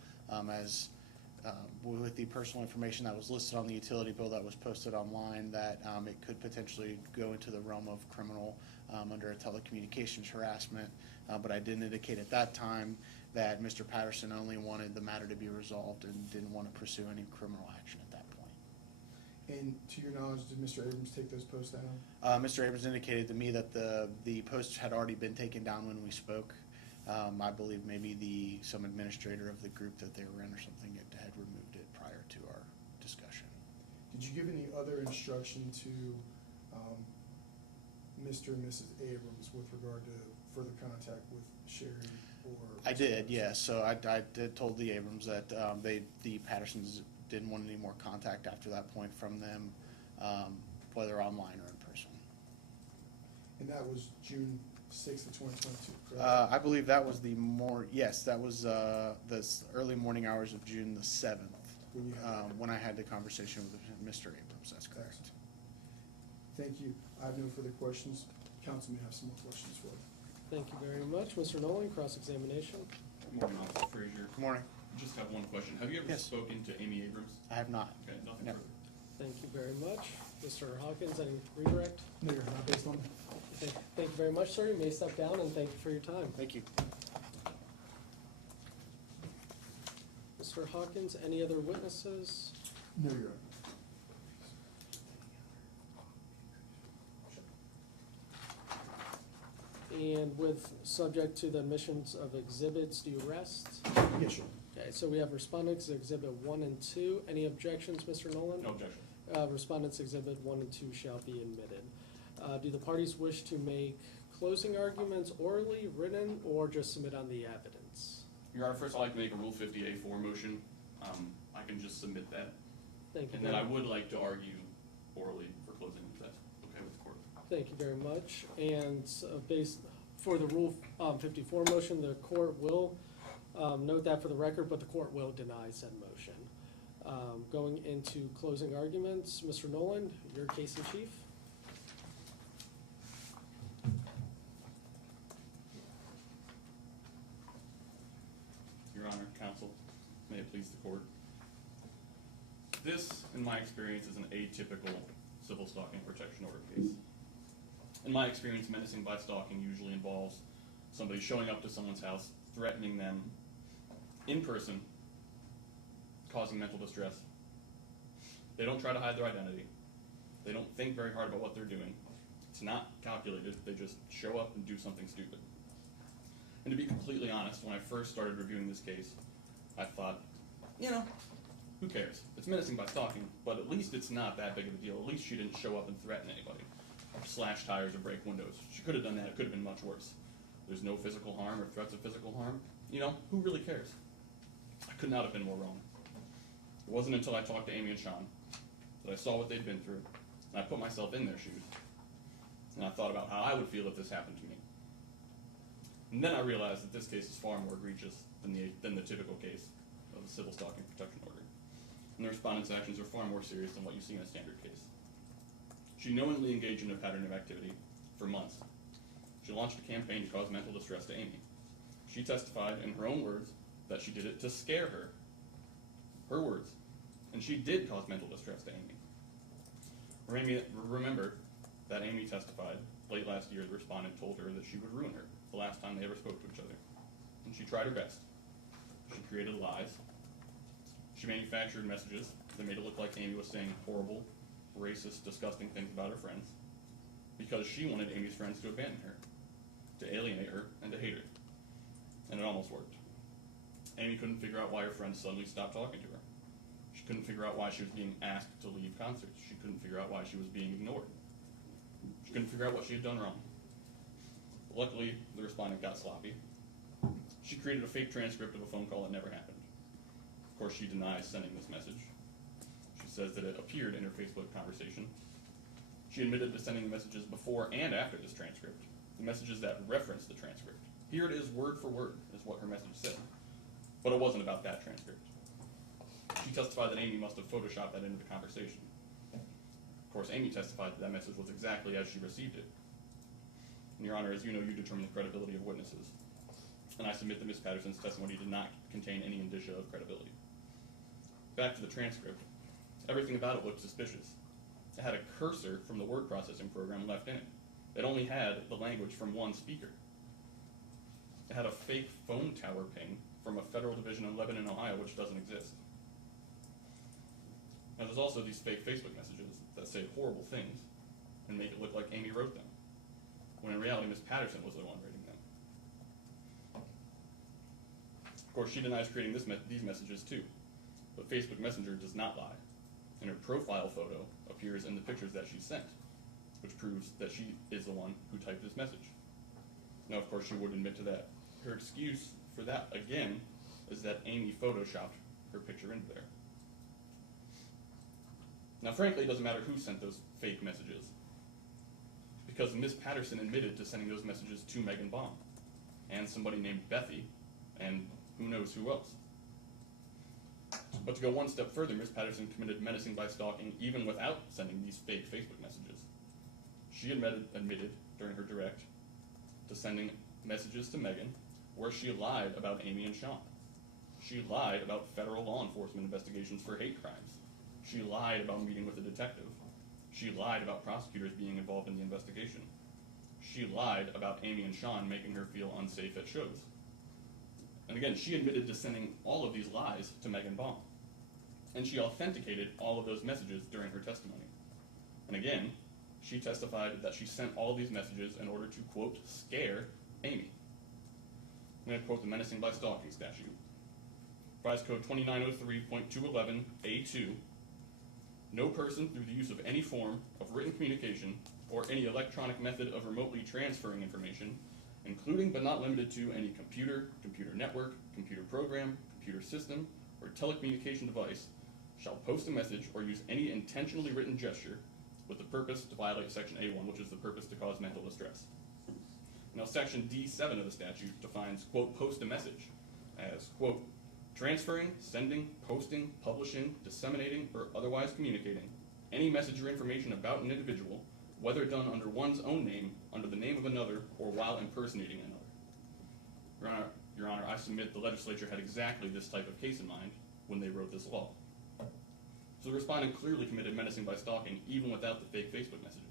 with the personal information that was listed on the utility bill that was posted online, that it could potentially go into the realm of criminal under a telecommunications harassment. But I did indicate at that time that Mr. Patterson only wanted the matter to be resolved and didn't want to pursue any criminal action at that point. And to your knowledge, did Mr. Abrams take those posts down? Mr. Abrams indicated to me that the posts had already been taken down when we spoke. I believe maybe some administrator of the group that they were in or something had removed it prior to our discussion. Did you give any other instruction to Mr. and Mrs. Abrams with regard to further contact with Sherry or? I did, yes. So I did told the Abrams that the Pattersons didn't want any more contact after that point from them, whether online or in person. And that was June 6th of 2022, correct? I believe that was that was the early morning hours of June the 7th, when I had the conversation with Mr. Abrams. That's correct. Excellent. Thank you. I have no further questions. Council may have some more questions for you. Thank you very much. Mr. Nolan, cross-examination. Good morning, Officer Frazier. Good morning. Just have one question. Have you ever Yes. spoken to Amy Abrams? I have not. Okay, nothing No. further. Thank you very much. Mr. Hawkins, any redirect? No, you're not based on. Thank you very much, sir. You may step down, and thank you for your time. Thank you. Mr. Hawkins, any other witnesses? No, you're not. And with subject to the admissions of exhibits, do you rest? Yes, sir. Okay, so we have respondents exhibit 1 and 2. Any objections, Mr. Nolan? No objection. Respondents exhibit 1 and 2 shall be admitted. Do the parties wish to make closing arguments orally, written, or just submit on the evidence? Your Honor, first I'd like to make a Rule 50A4 motion. I can just submit that. Thank you. And then I would like to argue orally for closing, if that's okay with the court. Thank you very much. And based, for the Rule 54 motion, the court will note that for the record, but the court will deny said motion. Going into closing arguments, Mr. Nolan, your case in chief. Your Honor, counsel, may it please the court. This, in my experience, is an atypical civil stalking protection order case. In my experience, menacing by stalking usually involves somebody showing up to someone's house, threatening them in person, causing mental distress. They don't try to hide their identity. They don't think very hard about what they're doing. It's not calculated. They just show up and do something stupid. And to be completely honest, when I first started reviewing this case, I thought, you know, who cares? It's menacing by stalking, but at least it's not that big of a deal. At least she didn't show up and threaten anybody, or slash tires or break windows. She could have done that. It could have been much worse. There's no physical harm or threats of physical harm. You know, who really cares? I could not have been more wrong. It wasn't until I talked to Amy and Sean that I saw what they'd been through, and I put myself in their shoes, and I thought about how I would feel if this happened to me. And then I realized that this case is far more egregious than the typical case of a civil stalking protection order. And the respondent's actions are far more serious than what you see in a standard case. She knowingly engaged in a pattern of activity for months. She launched a campaign to cause mental distress to Amy. She testified in her own words that she did it to scare her. Her words. And she did cause mental distress to Amy. Remember that Amy testified late last year the respondent told her that she would ruin her the last time they ever spoke to each other. And she tried her best. She created lies. She manufactured messages that made it look like Amy was saying horrible, racist, disgusting things about her friends because she wanted Amy's friends to abandon her, to alienate her, and to hate her. And it almost worked. Amy couldn't figure out why her friends suddenly stopped talking to her. She couldn't figure out why she was being asked to leave concerts. She couldn't figure out why she was being ignored. She couldn't figure out what she had done wrong. But luckily, the respondent got sloppy. She created a fake transcript of a phone call that never happened. Of course, she denies sending this message. She says that it appeared in her Facebook conversation. She admitted to sending the messages before and after this transcript, the messages that reference the transcript. Here it is, word for word, is what her message said. But it wasn't about that transcript. She testified that Amy must have photoshopped that into the conversation. Of course, Amy testified that that message was exactly as she received it. And Your Honor, as you know, you determine the credibility of witnesses. And I submit that Ms. Patterson's testimony did not contain any indicia of credibility. Back to the transcript. Everything about it looked suspicious. It had a cursor from the word processing program left in it. It only had the language from one speaker. It had a fake phone tower ping from a federal division in Lebanon, Ohio, which doesn't exist. Now, there's also these fake Facebook messages that say horrible things and make it look like Amy wrote them, when in reality, Ms. Patterson was the one writing them. Of course, she denies creating these messages too, but Facebook Messenger does not lie, and her profile photo appears in the pictures that she sent, which proves that she is the one who typed this message. Now, of course, she would admit to that. Her excuse for that, again, is that Amy photoshopped her picture into there. Now, frankly, it doesn't matter who sent those fake messages, because Ms. Patterson admitted to sending those messages to Megan Baum, and somebody named Bethy, and who knows who else. But to go one step further, Ms. Patterson committed menacing by stalking even without sending these fake Facebook messages. She admitted during her direct to sending messages to Megan where she lied about Amy and Sean. She lied about federal law enforcement investigations for hate crimes. She lied about meeting with a detective. She lied about prosecutors being involved in the investigation. She lied about Amy and Sean making her feel unsafe at shows. And again, she admitted to sending all of these lies to Megan Baum. And she authenticated all of those messages during her testimony. And again, she testified that she sent all these messages in order to, quote, scare Amy. I'm going to quote the menacing by stalking statute. Revised Code 2903.211A2. No person, through the use of any form of written communication or any electronic method of remotely transferring information, including but not limited to any computer, computer network, computer program, computer system, or telecommunication device, shall post a message or use any intentionally written gesture with the purpose to violate Section A1, which is the purpose to cause mental distress. Now, Section D7 of the statute defines, quote, post a message as, quote, transferring, sending, posting, publishing, disseminating, or otherwise communicating any message or information about an individual, whether done under one's own name, under the name of another, or while impersonating another. Your Honor, I submit the legislature had exactly this type of case in mind when they wrote this law. So the respondent clearly committed menacing by stalking even without the fake Facebook messages.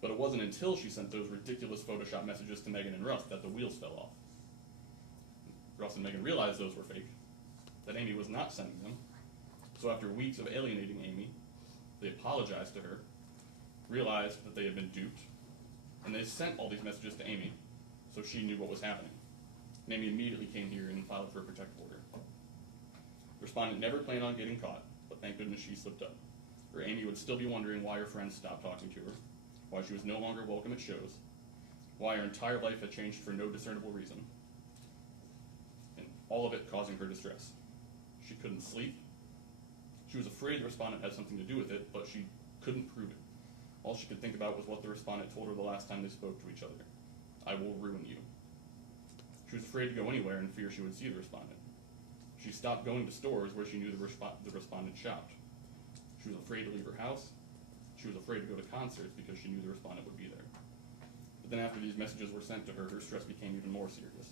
But it wasn't until she sent those ridiculous Photoshop messages to Megan and Russ that the wheels fell off. Russ and Megan realized those were fake, that Amy was not sending them. So after weeks of alienating Amy, they apologized to her, realized that they had been duped, and they sent all these messages to Amy so she knew what was happening. And Amy immediately came here and filed for a protective order. The respondent never planned on getting caught, but thank goodness she slipped up, or Amy would still be wondering why her friends stopped talking to her, why she was no longer welcome at shows, why her entire life had changed for no discernible reason, and all of it causing her distress. She couldn't sleep. She was afraid the respondent had something to do with it, but she couldn't prove it. All she could think about was what the respondent told her the last time they spoke to each other. I will ruin you. She was afraid to go anywhere in fear she would see the respondent. She stopped going to stores where she knew the respondent shopped. She was afraid to leave her house. She was afraid to go to concerts because she knew the respondent would be there. But then after these messages were sent to her, her stress became even more serious.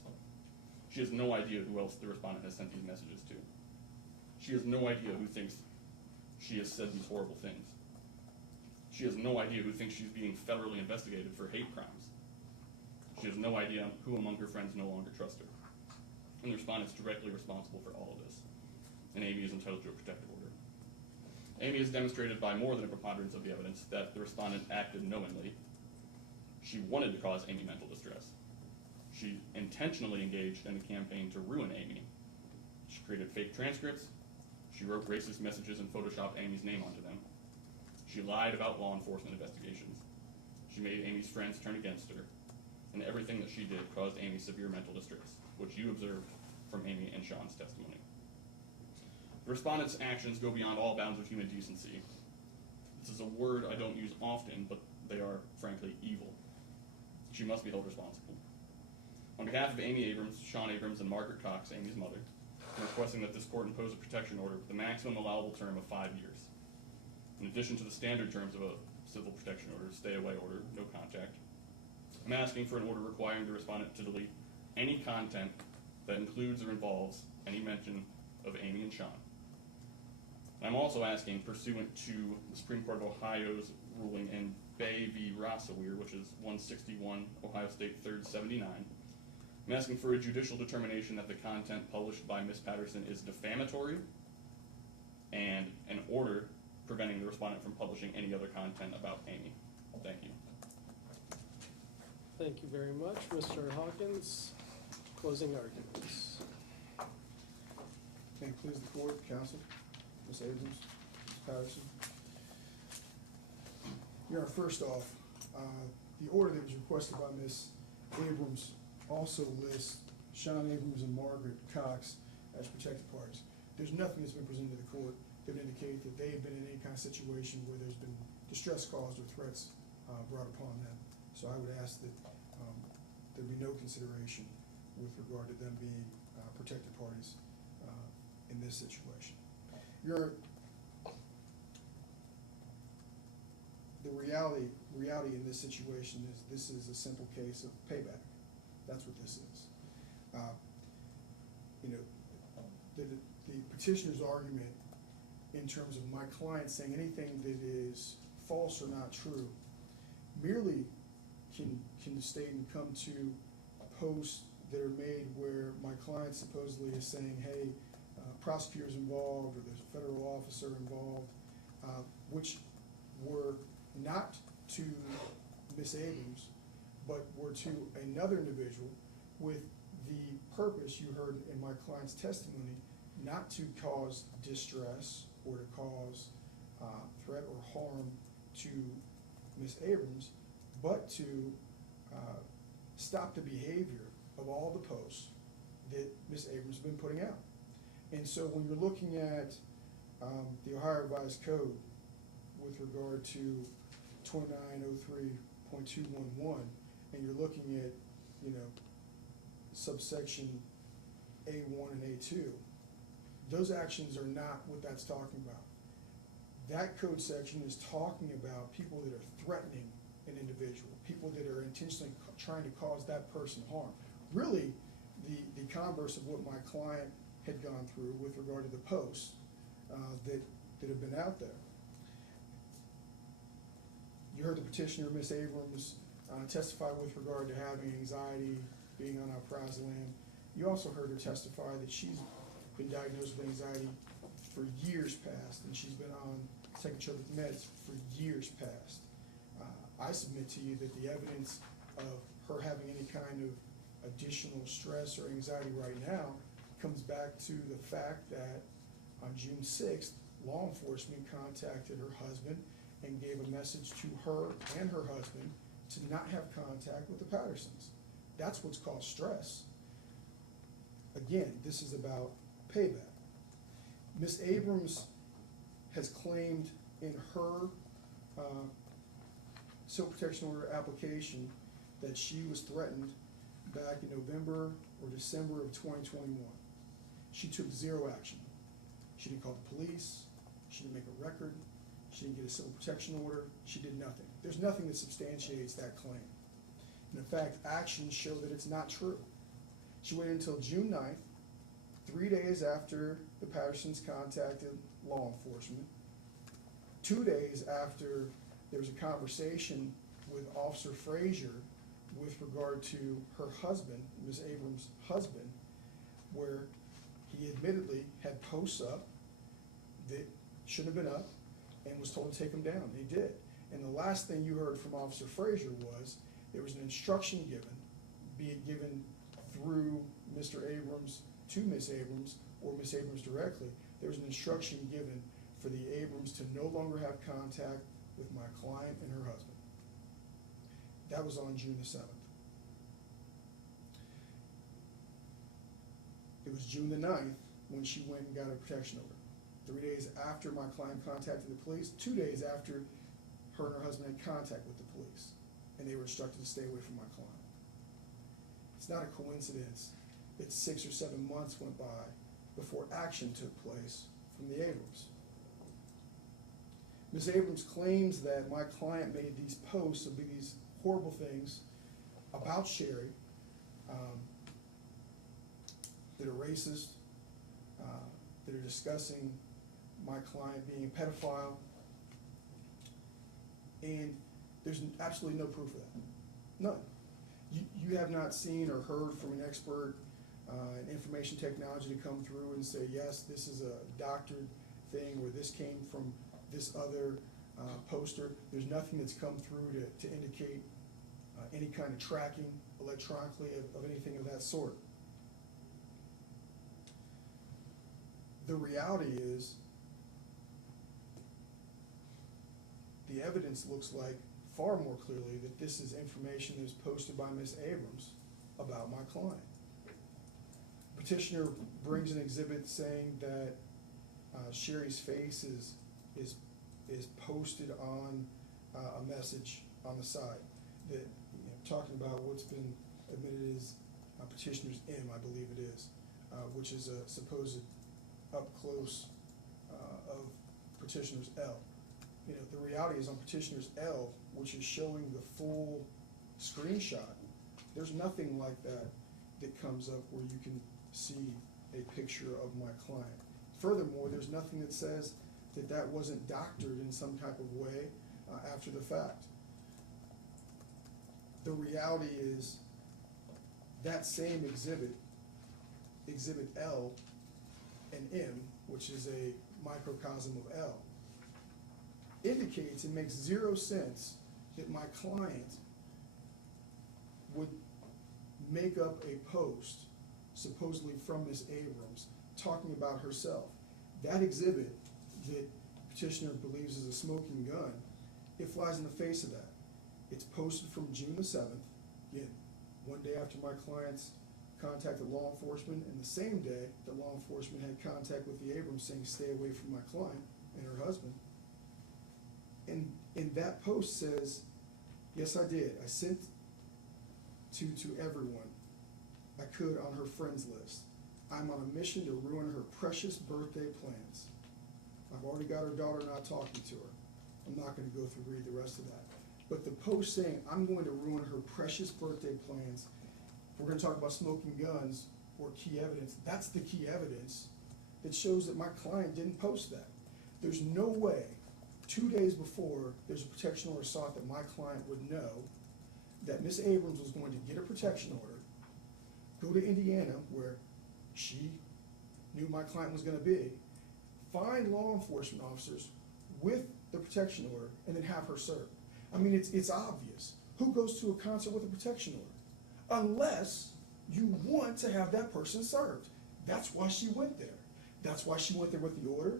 She has no idea who else the respondent has sent these messages to. She has no idea who thinks she has said these horrible things. She has no idea who thinks she's being federally investigated for hate crimes. She has no idea who among her friends no longer trust her. And the respondent is directly responsible for all of this. And Amy is entitled to a protective order. Amy has demonstrated by more than a preponderance of the evidence that the respondent acted knowingly. She wanted to cause Amy mental distress. She intentionally engaged in a campaign to ruin Amy. She created fake transcripts. She wrote racist messages and photoshopped Amy's name onto them. She lied about law enforcement investigations. She made Amy's friends turn against her. And everything that she did caused Amy severe mental distress, which you observed from Amy and Sean's testimony. The respondent's actions go beyond all bounds of human decency. This is a word I don't use often, but they are, frankly, evil. She must be held responsible. On behalf of Amy Abrams, Sean Abrams, and Margaret Cox, Amy's mother, I'm requesting that this court impose a protection order with the maximum allowable term of 5 years. In addition to the standard terms of a civil protection order, stay-away order, no contact, I'm asking for an order requiring the respondent to delete any content that includes or involves any mention of Amy and Sean. I'm also asking, pursuant to the Supreme Court of Ohio's ruling in Bay v. Rossawere, which is 161 Ohio State 3rd 79, I'm asking for a judicial determination that the content published by Ms. Patterson is defamatory and an order preventing the respondent from publishing any other content about Amy. Thank you. Thank you very much. Mr. Hawkins, closing arguments. May it please the court, counsel, Ms. Abrams, Ms. Patterson. Your Honor, first off, the order that was requested by Ms. Abrams also lists Sean Abrams and Margaret Cox as protected parties. There's nothing that's been presented to the court that would indicate that they have been in any kind of situation where there's been distress caused or threats brought upon them. So I would ask that there be no consideration with regard to them being protected parties in this situation. The reality in this situation is this is a simple case of payback. That's what this is. The petitioner's argument in terms of my client saying anything that is false or not true merely can state and come to posts that are made where my client supposedly is saying, hey, prosecutors involved or there's a federal officer involved, which were not to Miss Abrams, but were to another individual with the purpose, you heard in my client's testimony, not to cause distress or to cause threat or harm to Miss Abrams, but to stop the behavior of all the posts that Miss Abrams has been putting out. And so when you're looking at the Ohio Revised Code with regard to 2903.211, and you're looking at, you know, subsection A1 and A2, those actions are not what that's talking about. That code section is talking about people that are threatening an individual, people that are intentionally trying to cause that person harm. Really, the converse of what my client had gone through with regard to the posts that have been out there. You heard the petitioner, Miss Abrams, testify with regard to having anxiety, being on alprazolam. You also heard her testify that she's been diagnosed with anxiety for years past, and she's been on psychotropic meds for years past. I submit to you that the evidence of her having any kind of additional stress or anxiety right now comes back to the fact that on June 6th, law enforcement contacted her husband and gave a message to her and her husband to not have contact with the Pattersons. That's what's called stress. Again, this is about payback. Ms. Abrams has claimed in her civil protection order application that she was threatened back in November or December of 2021. She took zero action. She didn't call the police, she didn't make a record, she didn't get a civil protection order, she did nothing. There's nothing that substantiates that claim. And in fact, actions show that it's not true. She waited until June 9th, 3 days after the Pattersons contacted law enforcement, 2 days after there was a conversation with Officer Frazier with regard to her husband, Ms. Abrams' husband, where he admittedly had posts up that shouldn't have been up and was told to take them down. They did. And the last thing you heard from Officer Frazier was there was an instruction given, be it given through Mr. Abrams to Ms. Abrams or Ms. Abrams directly, there was an instruction given for the Abrams to no longer have contact with my client and her husband. That was on June the 7th. It was June the 9th when she went and got a protection order. 3 days after my client contacted the police, 2 days after her and her husband had contact with the police, and they were instructed to stay away from my client. It's not a coincidence that 6 or 7 months went by before action took place from the Abrams. Ms. Abrams claims that my client made these posts of these horrible things about Sherry that are racist, that are discussing my client being a pedophile, and there's absolutely no proof of that. None. You have not seen or heard from an expert in information technology to come through and say, yes, this is a doctored thing, or this came from this other poster. There's nothing that's come through to indicate any kind of tracking electronically of anything of that sort. The reality is, the evidence looks like far more clearly that this is information that was posted by Ms. Abrams about my client. Petitioner brings an exhibit saying that Sherry's face is posted on a message on the side that, talking about what's been admitted as petitioner's M, I believe it is, which is a supposed up close of petitioner's L. The reality is on petitioner's L, which is showing the full screenshot, there's nothing like that that comes up where you can see a picture of my client. Furthermore, there's nothing that says that that wasn't doctored in some type of way after the fact. The reality is that same exhibit, exhibit L and M, which is a microcosm of L, indicates and makes zero sense that my client would make up a post supposedly from Ms. Abrams talking about herself. That exhibit that petitioner believes is a smoking gun, it flies in the face of that. It's posted from June the 7th, again, one day after my clients contacted law enforcement, and the same day that law enforcement had contact with the Abrams saying stay away from my client and her husband. And that post says, yes, I did. I sent to everyone I could on her friends list. I'm on a mission to ruin her precious birthday plans. I've already got her daughter not talking to her. I'm not gonna go through read the rest of that. But the post saying, I'm going to ruin her precious birthday plans, we're gonna talk about smoking guns or key evidence, that's the key evidence that shows that my client didn't post that. There's no way, 2 days before there's a protection order sought, that my client would know that Ms. Abrams was going to get a protection order, go to Indiana, where she knew my client was gonna be, find law enforcement officers with the protection order, and then have her served. I mean, it's obvious. Who goes to a concert with a protection order? Unless you want to have that person served. That's why she went there. That's why she went there with the order.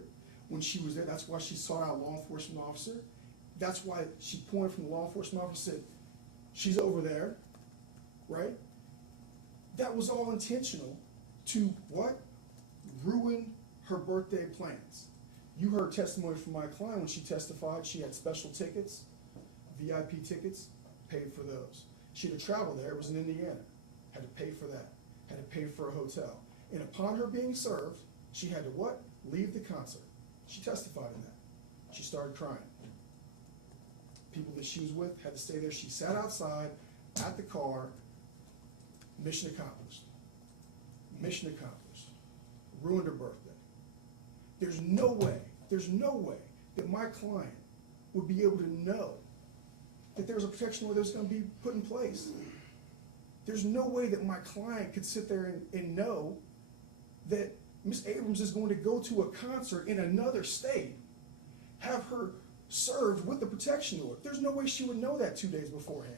When she was there, that's why she sought out a law enforcement officer. That's why she pointed from the law enforcement officer and said, she's over there, right? That was all intentional to what? Ruin her birthday plans. You heard testimony from my client when she testified. She had special tickets, VIP tickets, paid for those. She had to travel there, it was in Indiana, had to pay for that, had to pay for a hotel. And upon her being served, she had to what? Leave the concert. She testified in that. She started crying. People that she was with had to stay there. She sat outside at the car. Mission accomplished. Mission accomplished. Ruined her birthday. There's no way that my client would be able to know that there's a protection order that's gonna be put in place. There's no way that my client could sit there and know that Ms. Abrams is going to go to a concert in another state, have her served with the protection order. There's no way she would know that 2 days beforehand.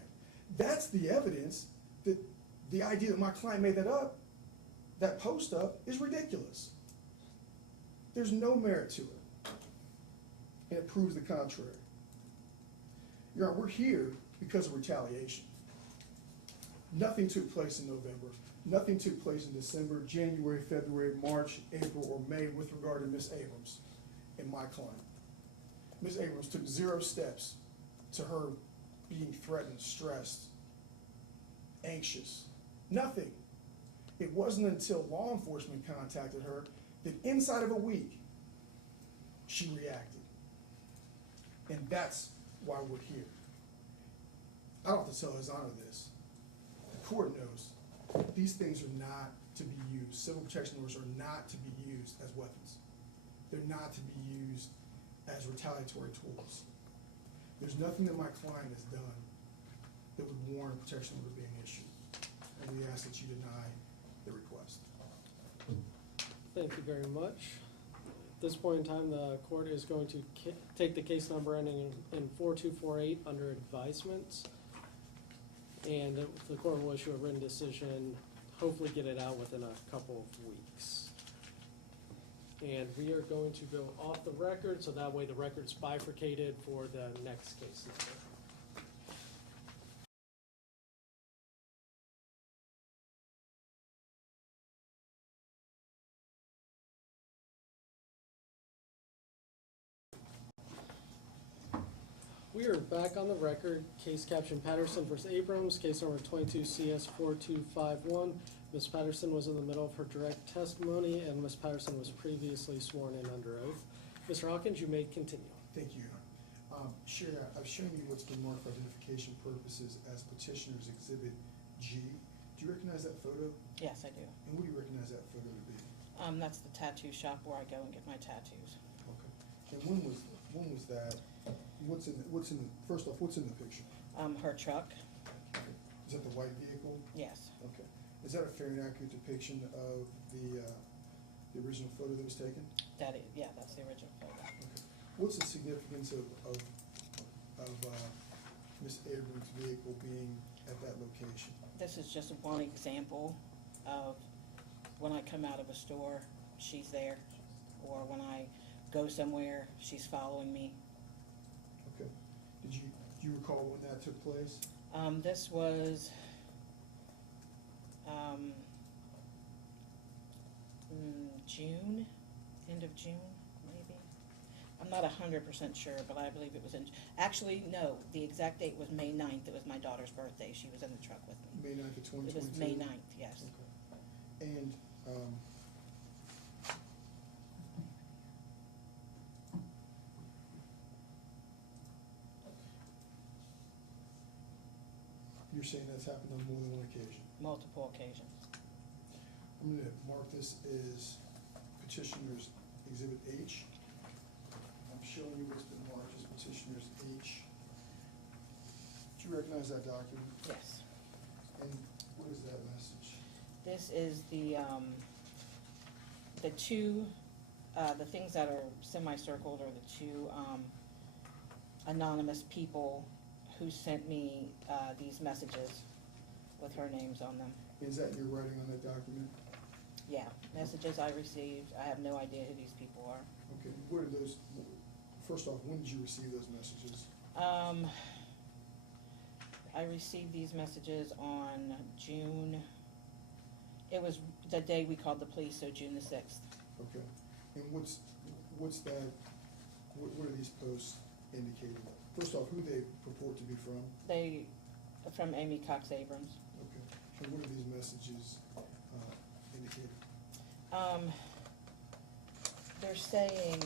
That's the evidence that the idea that my client made that up, that post up, is ridiculous. There's no merit to it. And it proves the contrary. Your Honor, we're here because of retaliation. Nothing took place in November. Nothing took place in December, January, February, March, April, or May with regard to Ms. Abrams and my client. Ms. Abrams took 0 steps to her being threatened, stressed, anxious. Nothing. It wasn't until law enforcement contacted her that inside of a week, she reacted. And that's why we're here. I don't have to tell His Honor this. The court knows these things are not to be used. Civil protection orders are not to be used as weapons. They're not to be used as retaliatory tools. There's nothing that my client has done that would warrant a protection order being issued. And we ask that you deny the request. Thank you very much. At this point in time, the court is going to take the case number ending in 4248 under advisement. And the court will issue a written decision, hopefully get it out within a couple of weeks. And we are going to go off the record, so that way the record's bifurcated for the next case number. We are back on the record. Case caption Patterson versus Abrams, case number 22 CS 4251. Ms. Patterson was in the middle of her direct testimony, and Ms. Patterson was previously sworn in under oath. Mr. Hawkins, you may continue. Thank you, Your Honor. Sherry, I've shown you what's been marked for identification purposes as Petitioner's Exhibit G. Do you recognize that photo? Yes, I do. And what do you recognize that photo to be? That's the tattoo shop where I go and get my tattoos. Okay. And when was that? First off, what's in the picture? Her truck, Is that the white vehicle? yes. Okay. Is that a fair and accurate depiction of the original photo that was taken? Yeah, that's the original photo. Okay. What's the significance of Miss Abrams' vehicle being at that location? This is just one example of when I come out of a store, she's there, or when I go somewhere, she's following me. Okay. Do you recall when that took place? This was, June, end of June, maybe. I'm not 100% sure, but I believe it was actually, no, the exact date was May 9th. It was my daughter's birthday. She was in the truck with me. May 9th of 2022? It was May 9th, yes. Okay. And, you're saying that's happened on more than one occasion? Multiple occasions. I'm gonna mark this as petitioner's exhibit H. I'm showing you what's been marked as petitioner's H. Do you recognize that document? Yes. And what is that message? This is the two, the things that are semicircled are the two anonymous people who sent me these messages with her names on them. Is that your writing on that document? Yeah, messages I received. I have no idea who these people are. Okay, what are those, first off, when did you receive those messages? I received these messages on June, it was the day we called the police, so June the 6th. Okay, and what's that, what are these posts indicating? First off, who they purport to be from? They, from Amy Cox Abrams. Okay, and what are these messages indicating? They're saying,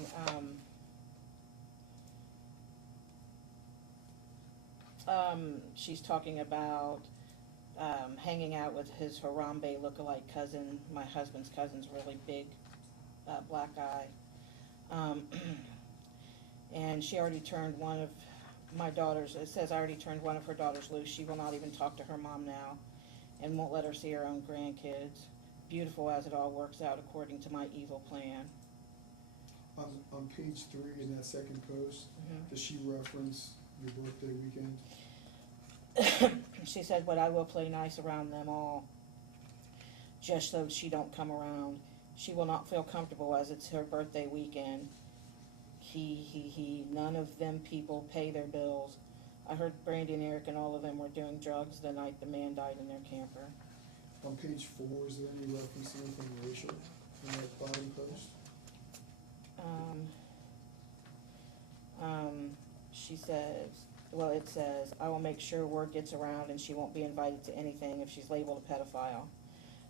she's talking about hanging out with his Harambe look-alike cousin. My husband's cousin's really big, black guy. And she already turned one of my daughters, it says I already turned one of her daughters loose. She will not even talk to her mom now and won't let her see her own grandkids. Beautiful as it all works out according to my evil plan. On page 3 in that second post, does she reference your birthday weekend? She said, but I will play nice around them all, just so she don't come around. She will not feel comfortable as it's her birthday weekend. He, none of them people pay their bills. I heard Brandy and Eric and all of them were doing drugs the night the man died in their camper. On page 4, is there any reference to anything racial in that bottom post? She says, well, it says, I will make sure word gets around and she won't be invited to anything if she's labeled a pedophile.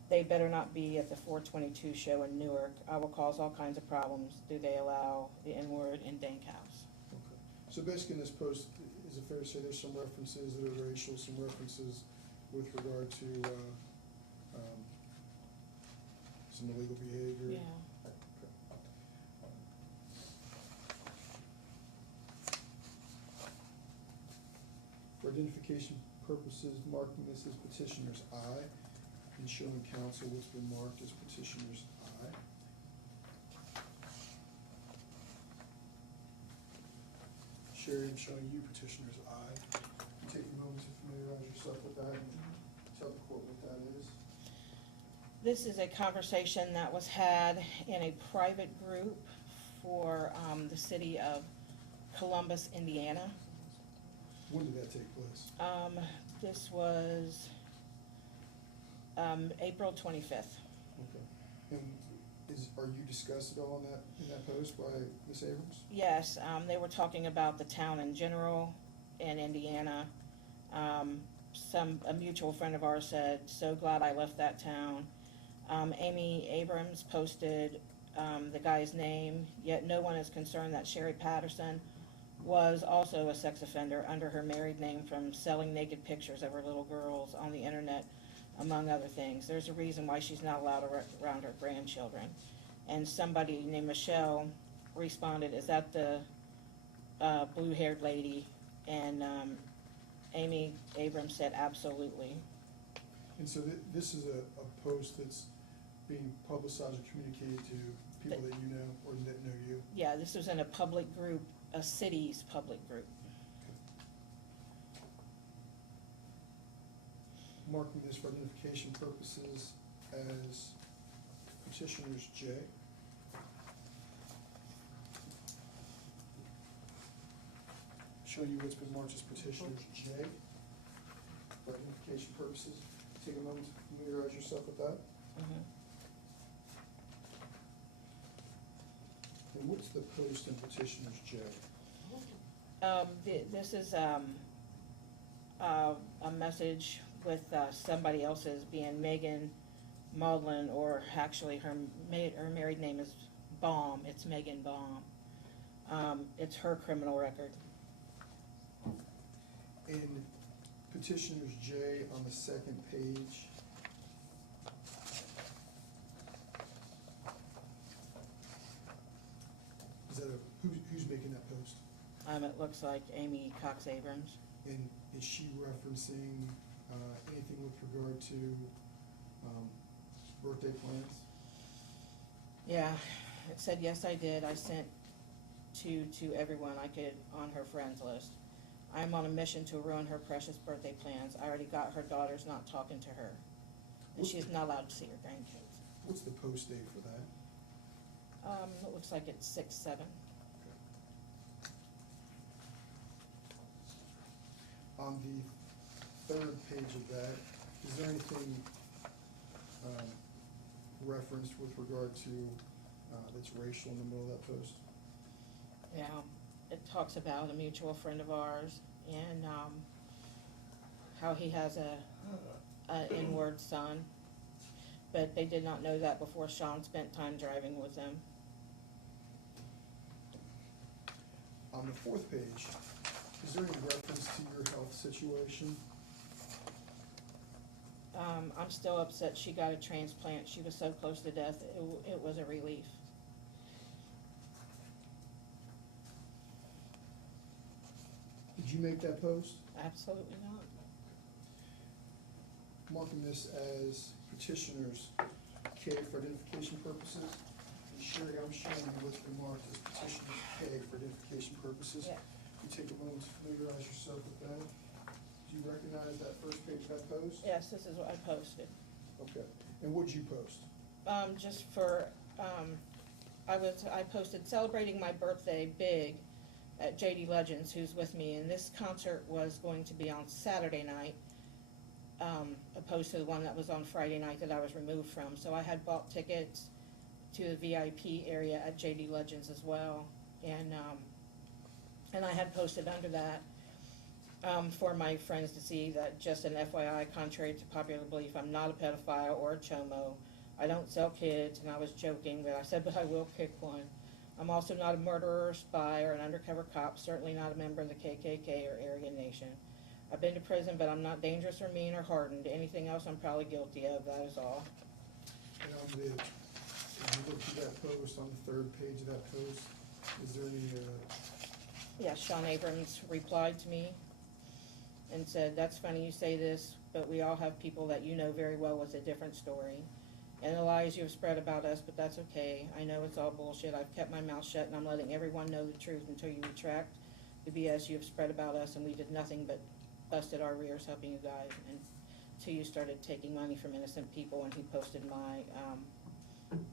They better not be at the 422 show in Newark. I will cause all kinds of problems. Do they allow the N-word in Dank House? Okay. So basically in this post, is it fair to say there's some references that are racial, some references with regard to some illegal behavior? Yeah. For identification purposes, marking this as petitioner's I, and showing counsel what's been marked as petitioner's I. Sherry, I'm showing you petitioner's I. Take a moment to familiarize yourself with that and tell the court what that is. This is a conversation that was had in a private group for the city of Columbus, Indiana. When did that take place? This was April 25th. Okay. And are you discussed at all in that post by Ms. Abrams? Yes, they were talking about the town in general in Indiana. A mutual friend of ours said, so glad I left that town. Amy Abrams posted the guy's name, yet no one is concerned that Sherry Patterson was also a sex offender under her married name from selling naked pictures of her little girls on the internet, among other things. There's a reason why she's not allowed around her grandchildren. And somebody named Michelle responded, is that the blue-haired lady? And Amy Abrams said, absolutely. And so this is a post that's being publicized or communicated to people that you know or that know you? Yeah, this was in a public group, a city's public group. marking this for identification purposes as petitioners J. Show you what's been marked as petitioners J for identification purposes. Take a moment to familiarize yourself with that. Mhm. And what's the post in petitioners J? This is, a message with, somebody else's being Megan Maudlin, or actually her married name is Baum, it's Megan Baum. It's her criminal record. In petitioners J on the second page, is that who's making that post? It looks like Amy Cox Abrams. And is she referencing anything with regard to birthday plans? Yeah, it said, yes, I did. I sent to everyone I could on her friends list. I'm on a mission to ruin her precious birthday plans. I already got her daughters not talking to her, and she's not allowed to see her grandkids. What's the post date for that? It looks like it's 6/7. On the third page of that, is there anything referenced with regard to that's racial in the middle of that post? Yeah, it talks about a mutual friend of ours and how he has a inward son, but they did not know that before Sean spent time driving with them. On the fourth page, is there any reference to your health situation? I'm still upset she got a transplant. She was so close to death. It was a relief. Did you make that post? Absolutely not. Marking this as petitioners K for identification purposes. And Sherry, I'm showing you what's been marked as petitioners K for identification purposes. Yeah. You take a moment to familiarize yourself with that. Do you recognize that first page of that post? Yes, this is what I posted. Okay. And what'd you post? Just for, I posted celebrating my birthday big at JD Legends, who's with me, and this concert was going to be on Saturday night, opposed to the one that was on Friday night that I was removed from. So I had bought tickets to the VIP area at JD Legends as well, and I had posted under that for my friends to see that, just an FYI, contrary to popular belief, I'm not a pedophile or a chomo. I don't sell kids, and I was joking, but I said, but I will kick one. I'm also not a murderer, or spy, or an undercover cop, certainly not a member of the KKK or Aryan Nation. I've been to prison, but I'm not dangerous or mean or hardened. Anything else I'm probably guilty of, that is all. And on the, if you look at that post, on the third page of that post, is there any, Yeah, Sean Abrams replied to me and said, that's funny you say this, but we all have people that you know very well with a different story. And the lies you have spread about us, but that's okay. I know it's all bullshit. I've kept my mouth shut, and I'm letting everyone know the truth until you retract the BS you have spread about us, and we did nothing but busted our rears helping you guys, and until you started taking money from innocent people, and he posted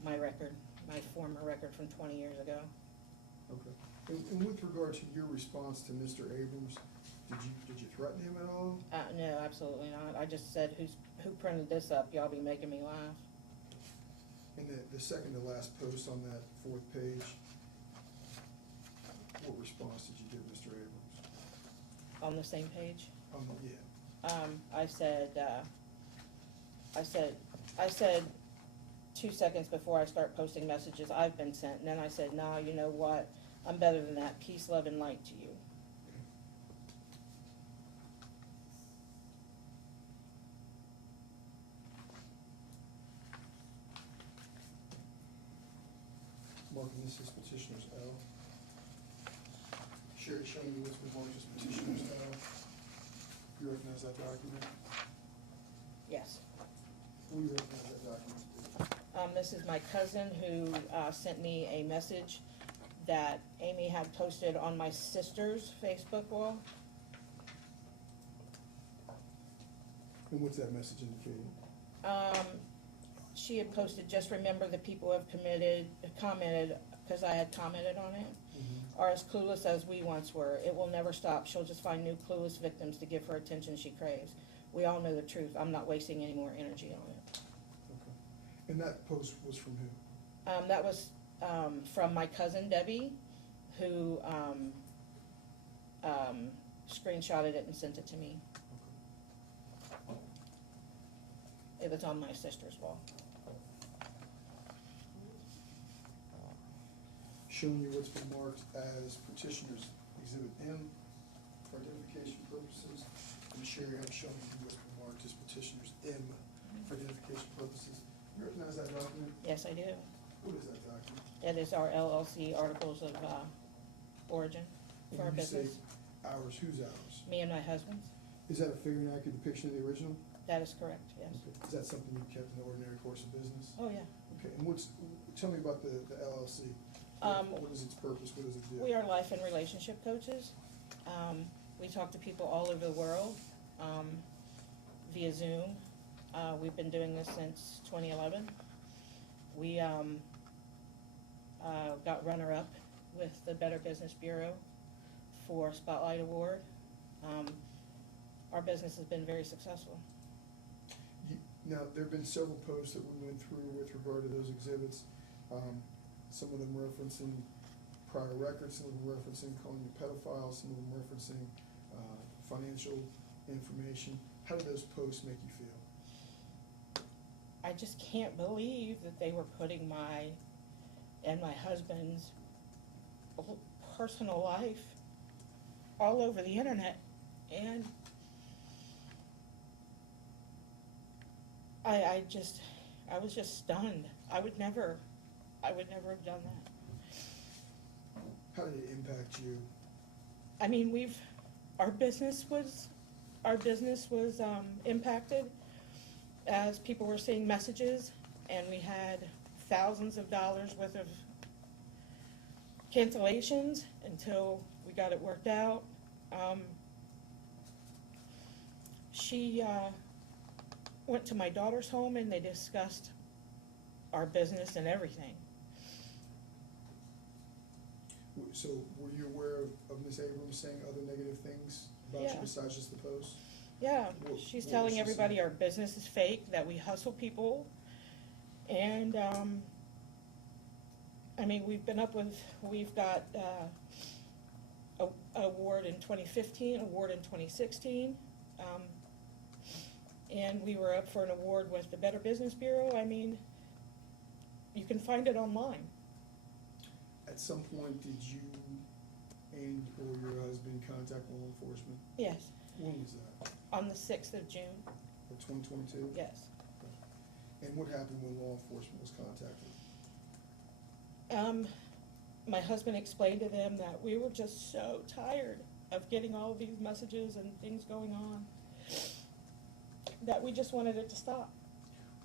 my record, my former record from 20 years ago. okay. And with regard to your response to Mr. Abrams, did you threaten him at all? No, absolutely not. I just said, who printed this up? Y'all be making me laugh. And the second to last post on that fourth page, what response did you give Mr. Abrams? On the same page? Yeah. I said 2 seconds before I start posting messages I've been sent, and then I said, nah, you know what? I'm better than that. Peace, love, and light to you. Marking this as petitioners L. Sherry, showing you what's been marked as petitioners L. You recognize that document? Yes. Who you recognize that document? This is my cousin who sent me a message that Amy had posted on my sister's Facebook wall. And what's that message indicating? She had posted, just remember the people who have commented, because I had commented on it, are as clueless as we once were. It will never stop. She'll just find new clueless victims to give her attention she craves. We all know the truth. I'm not wasting any more energy on it. Okay. And that post was from who? That was from my cousin Debbie, who screenshotted it and sent it to me. Okay. It was on my sister's wall. Showing you what's been marked as petitioner's exhibit M for identification purposes. And Sherry, I'm showing you what's been marked as petitioner's M for identification purposes. You recognize that document? Yes, I do. What is that document? It is our LLC articles of origin for our When you say business. ours, whose ours? Me and my husband's. Is that a fair and accurate depiction of the original? That is correct, yes. Okay. Is that something you kept in the ordinary course of business? Oh, yeah. Okay, and tell me about the LLC. What is its purpose? What does it do? We are life and relationship coaches. We talk to people all over the world via Zoom. We've been doing this since 2011. We got runner-up with the Better Business Bureau for Spotlight Award. Our business has been very successful. Now, there have been several posts that we went through with regard to those exhibits. Some of them referencing prior records, some of them referencing calling you pedophiles, some of them referencing financial information. How do those posts make you feel? I just can't believe that they were putting my and my husband's personal life all over the internet, and I was just stunned. I would never have done that. How did it impact you? I mean, our business was impacted as people were seeing messages, and we had thousands of dollars worth of cancellations until we got it worked out. She went to my daughter's home and they discussed our business and everything. So were you aware of Ms. Abrams saying other negative things about you Yeah. besides just the post? Yeah, What- she's what telling was she everybody saying? our business is fake, that we hustle people, and, I mean, we've got, a award in 2015, award in 2016, and we were up for an award with the Better Business Bureau. I mean, you can find it online. At some point, did you and or your husband contact law enforcement? Yes, When was that? on the 6th of June, Of 2022? yes. And what happened when law enforcement was contacted? My husband explained to them that we were just so tired of getting all of these messages and things going on, that we just wanted it to stop.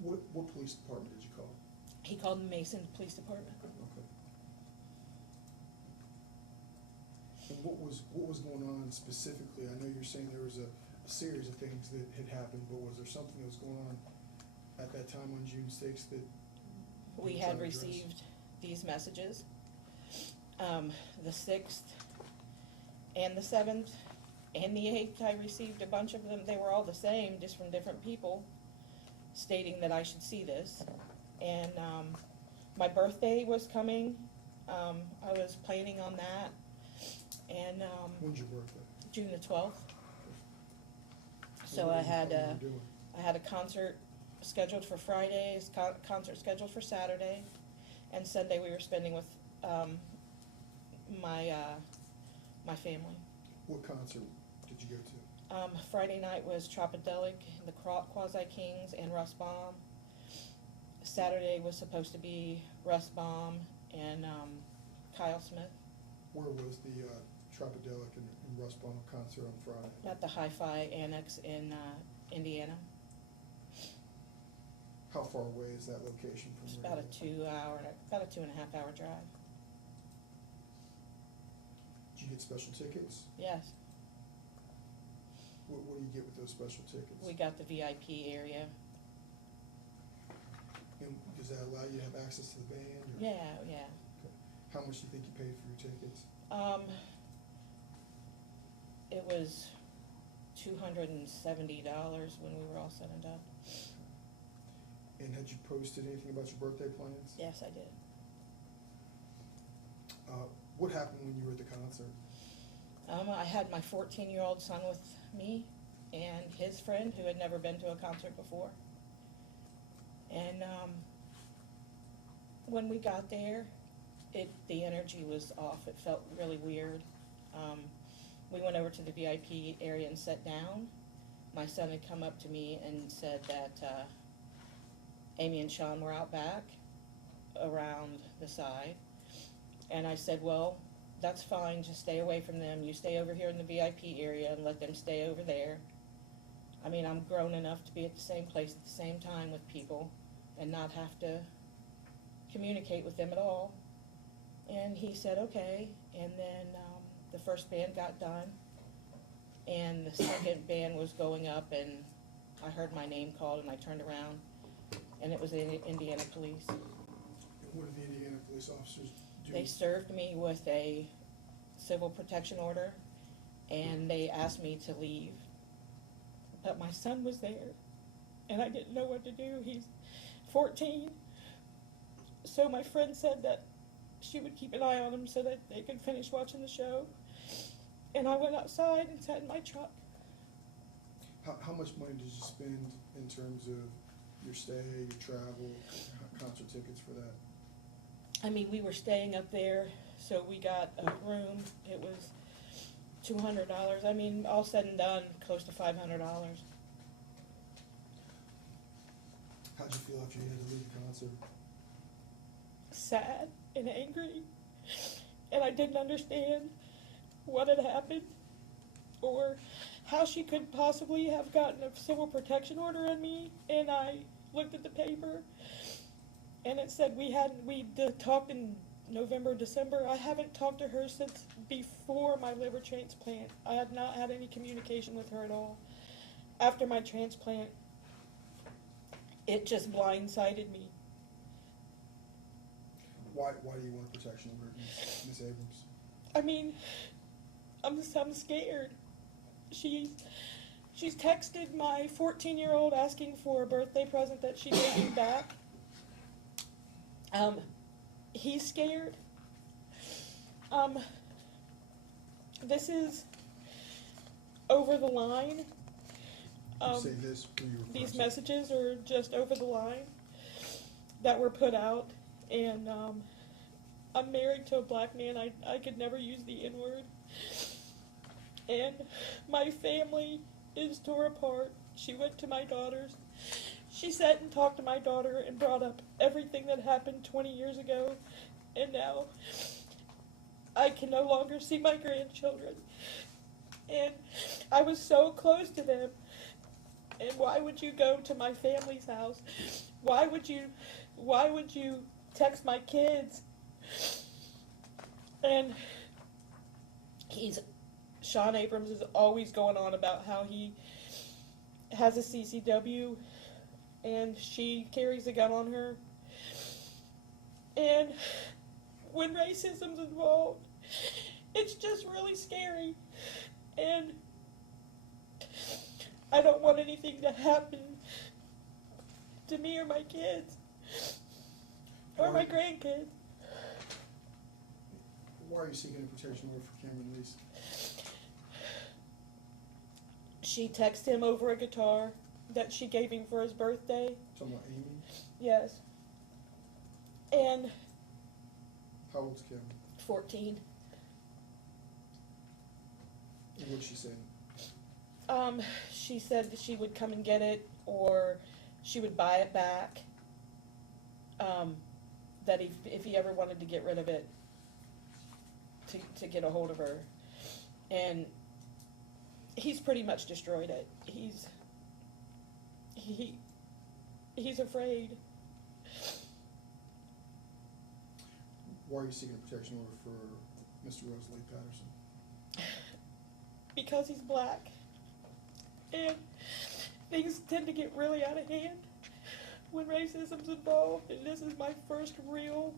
What police department did you call? He called the Mason Police Department. Okay. And what was going on specifically? I know you're saying there was a series of things that had happened, but was there something that was going on at that time on June 6th that We you were had trying to address? received these messages, the 6th and the 7th and the 8th. I received a bunch of them. They were all the same, just from different people, stating that I should see this. And my birthday was coming. I was planning on that. And When's your birthday? June the 12th. So What I were you had doing? a concert scheduled for Fridays, concert scheduled for Saturday, and Sunday we were spending with my family. What concert did you go to? Friday night was Tropidelic, the Quasi Kings, and Russ Baum. Saturday was supposed to be Russ Baum and Kyle Smith Where was the Tropidelic and Russ Baum concert on Friday? at the Hi-Fi Annex in Indiana. How far away is that location from It's where about you live? about a 2.5 hour drive. Did you get special tickets? Yes. What do you get with those special tickets? We got the VIP area. And does that allow you to have access to the band? Or? Yeah. How much do you think you paid for your tickets? It was $270 when we were all said and done. And had you posted anything about your birthday plans? Yes, I did. What happened when you were at the concert? I had my 14-year-old son with me and his friend who had never been to a concert before. And when we got there, the energy was off. It felt really weird. We went over to the VIP area and sat down. My son had come up to me and said that Amy and Sean were out back around the side. And I said, well, that's fine, just stay away from them. You stay over here in the VIP area and let them stay over there. I mean, I'm grown enough to be at the same place at the same time with people and not have to communicate with them at all. And he said, okay. And then the first band got done, and the second band was going up, and I heard my name called, and I turned around, and it was the Indiana police. And what did the Indiana police officers do? They served me with a civil protection order, and they asked me to leave. But my son was there, and I didn't know what to do. He's 14. So my friend said that she would keep an eye on him so that they could finish watching the show. And I went outside and sat in my truck. How much money did you spend in terms of your stay, your travel, concert tickets for that? I mean, we were staying up there, so we got a room. It was $200. I mean, all said and done, close to $500. How'd you feel after you had to leave the concert? Sad and angry, and I didn't understand what had happened or how she could possibly have gotten a civil protection order on me. And I looked at the paper, and it said we talked in November, December. I haven't talked to her since before my liver transplant. I had not had any communication with her at all. After my transplant, it just blindsided me. Why do you want a protection order, Ms. Abrams? I mean, I'm scared. She's texted my 14-year-old asking for a birthday present that she gave me back. He's scared. This is over the line. You say this when you were These present. messages are just over the line that were put out, and I'm married to a black man. I could never use the N-word. And my family is tore apart. She went to my daughter's. She sat and talked to my daughter and brought up everything that happened 20 years ago. And now I can no longer see my grandchildren. And I was so close to them. And why would you go to my family's house? Why would you text my kids? And Sean Abrams is always going on about how he has a CCW and she carries a gun on her. And when racism's involved, it's just really scary. And I don't want anything to happen to me or my kids or my grandkids. Why are you seeking a protection order for Cameron Lease? She texted him over a guitar that she gave him for his birthday. Talking about Amy? Yes. And How old's Cameron? 14. And what'd she say? She said that she would come and get it, or she would buy it back. That if he ever wanted to get rid of it, to get a hold of her. And he's pretty much destroyed it. He's afraid. Why are you seeking a protection order for Mr. Rosalie Patterson? Because he's black. And things tend to get really out of hand when racism's involved, and this is my first real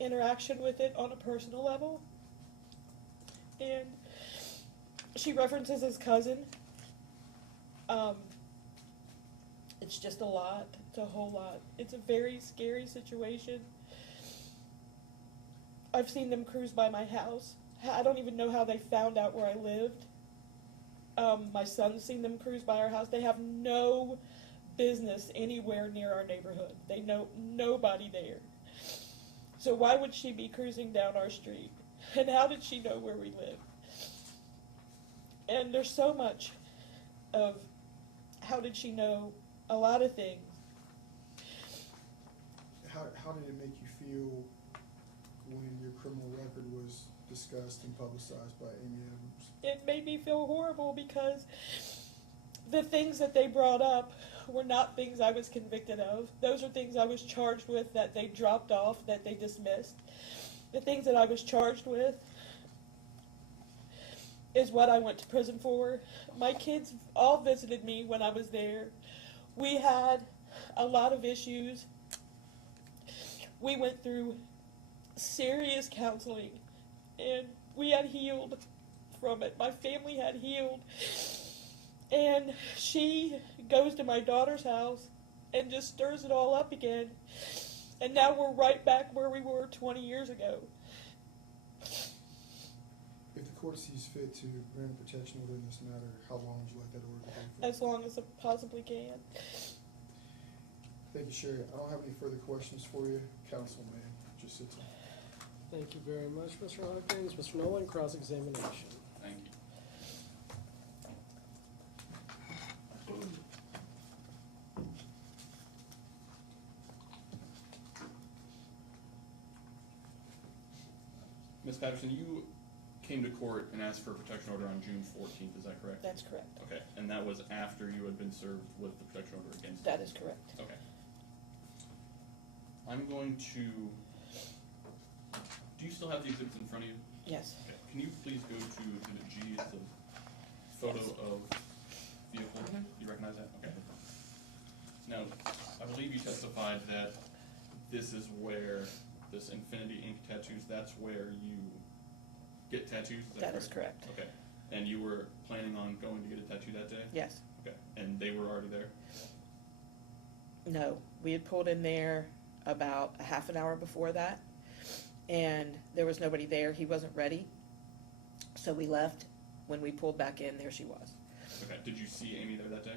interaction with it on a personal level. And she references his cousin. It's just a lot. It's a whole lot. It's a very scary situation. I've seen them cruise by my house. I don't even know how they found out where I lived. My son's seen them cruise by our house. They have no business anywhere near our neighborhood. They know nobody there. So why would she be cruising down our street? And how did she know where we live? And there's so much of how did she know a lot of things. How did it make you feel when your criminal record was discussed and publicized by Amy Abrams? It made me feel horrible because the things that they brought up were not things I was convicted of. Those are things I was charged with that they dropped off, that they dismissed. The things that I was charged with is what I went to prison for. My kids all visited me when I was there. We had a lot of issues. We went through serious counseling, and we had healed from it. My family had healed. And she goes to my daughter's house and just stirs it all up again. And now we're right back where we were 20 years ago. If the court sees fit to grant a protection order in this matter, how long would you like that order to go for? As long as it possibly can. Thank you, Sherry. I don't have any further questions for you. Counsel may just sit down. Thank you very much, Mr. Hawkins. Mr. Nolan, cross-examination. Thank you. Ms. Patterson, you came to court and asked for a protection order on June 14th, is that correct? That's correct. Okay, and that was after you had been served with the protection order against you? That is correct. Okay. I'm going to, do you still have the exhibits in front of you? Yes. Okay. Can you please go to exhibit G, it's a photo of vehicle, you recognize that? Okay. Now, I believe you testified that this is where, this Infinity ink tattoos, that's where you get tattoos, is that correct? That is correct. Okay, and you were planning on going to get a tattoo that day? Yes. Okay, and they were already there? No, we had pulled in there about a half an hour before that, and there was nobody there. He wasn't ready, so we left. When we pulled back in, there she was. Okay, did you see Amy there that day?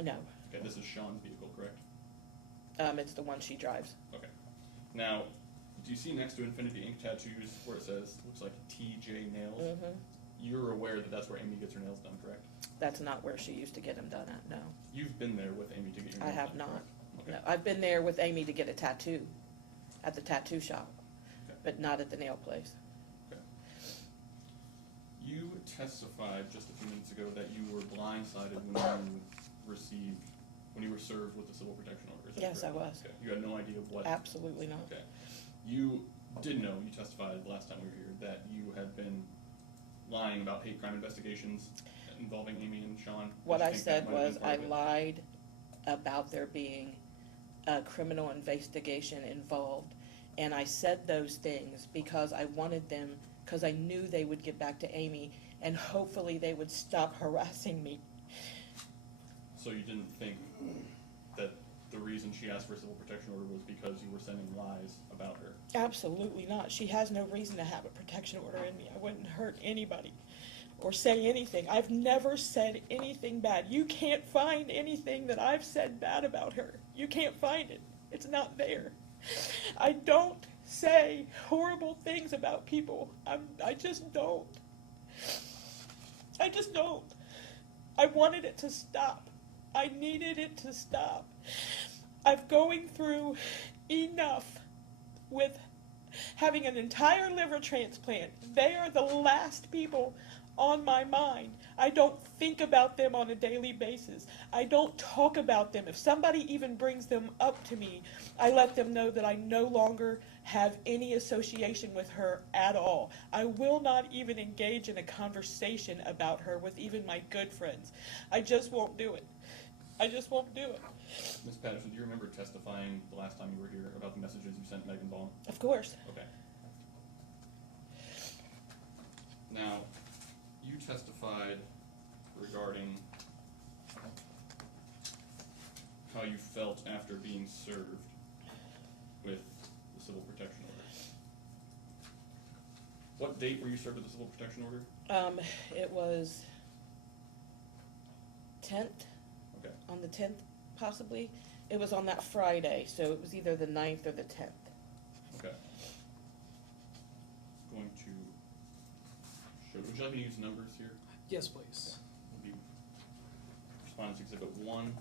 No, Okay, this is Sean's vehicle, correct? it's the one she drives. Okay. Now, do you see next to Infinity ink tattoos where it says, looks like TJ Nails? Mm-hmm. You're aware that that's where Amy gets her nails done, correct? That's not where she used to get them done at, no. You've been there with Amy to get your I nails done, have not. correct? Okay. No, I've been there with Amy to get a tattoo at the tattoo shop, Okay. but not at the nail place. Okay. You testified just a few minutes ago that you were blindsided when you were served with the civil protection order, is that Yes, I correct? was. Okay. You had no idea what? Absolutely not. Okay. You did know, you testified last time we were here, that you had been lying about hate crime investigations involving Amy and Sean. What Did you I think that said might have was been part I of it? lied about there being a criminal investigation involved. And I said those things because I wanted them, because I knew they would get back to Amy and hopefully they would stop harassing me. So you didn't think that the reason she asked for a civil protection order was because you were sending lies about her? Absolutely not. She has no reason to have a protection order in me. I wouldn't hurt anybody or say anything. I've never said anything bad. You can't find anything that I've said bad about her. You can't find it. It's not there. I don't say horrible things about people. I just don't. I just don't. I wanted it to stop. I needed it to stop. I'm going through enough with having an entire liver transplant. They are the last people on my mind. I don't think about them on a daily basis. I don't talk about them. If somebody even brings them up to me, I let them know that I no longer have any association with her at all. I will not even engage in a conversation about her with even my good friends. I just won't do it. I just won't do it. Ms. Patterson, do you remember testifying the last time you were here about the messages you sent Megan Vaughn? Of course. Okay. Now, you testified regarding how you felt after being served with the civil protection order. What date were you served with the civil protection order? It was 10th, Okay. on the 10th possibly. It was on that Friday, so it was either the 9th or the 10th. Okay. Going to show, would you like me to use numbers here? Yes, please. Will be Respondents Exhibit 1.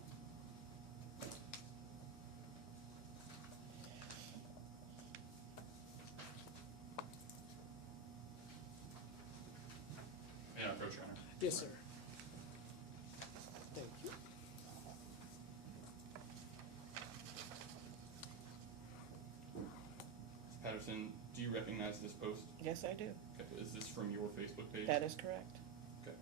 May I approach, Your Honor? Yes, sir. Thank you. Ms. Patterson, do you recognize this post? Yes, I do. Okay. Is this from your Facebook page? That is correct. Okay.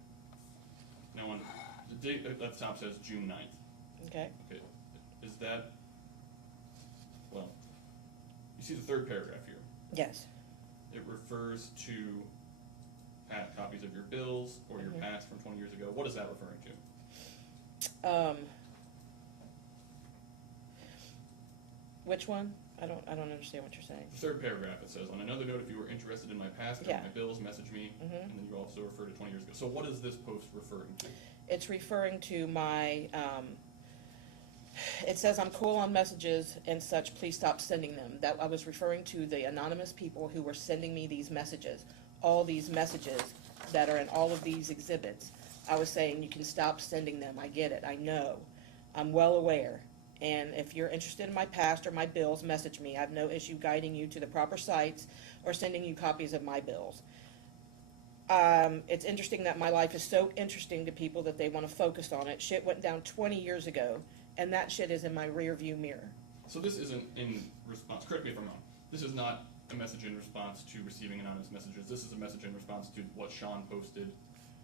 Now, on the date at the top says June 9th. Okay. Okay. Is that, well, you see the third paragraph here. Yes. It refers to copies of your bills or your Mhm. past from 20 years ago. What is that referring to? Which one? I don't understand what you're saying. The third paragraph, it says, on another note, if you were interested in my past or Yeah. my bills, message me. Mhm. And then you also refer to 20 years ago. So what is this post referring to? It's referring to my, it says I'm cool on messages and such, please stop sending them. That I was referring to the anonymous people who were sending me these messages, all these messages that are in all of these exhibits. I was saying you can stop sending them. I get it. I know. I'm well aware. And if you're interested in my past or my bills, message me. I have no issue guiding you to the proper sites or sending you copies of my bills. It's interesting that my life is so interesting to people that they want to focus on it. Shit went down 20 years ago, and that shit is in my rear view mirror. So this isn't in response, correct me if I'm wrong, this is not a message in response to receiving anonymous messages. This is a message in response to what Sean posted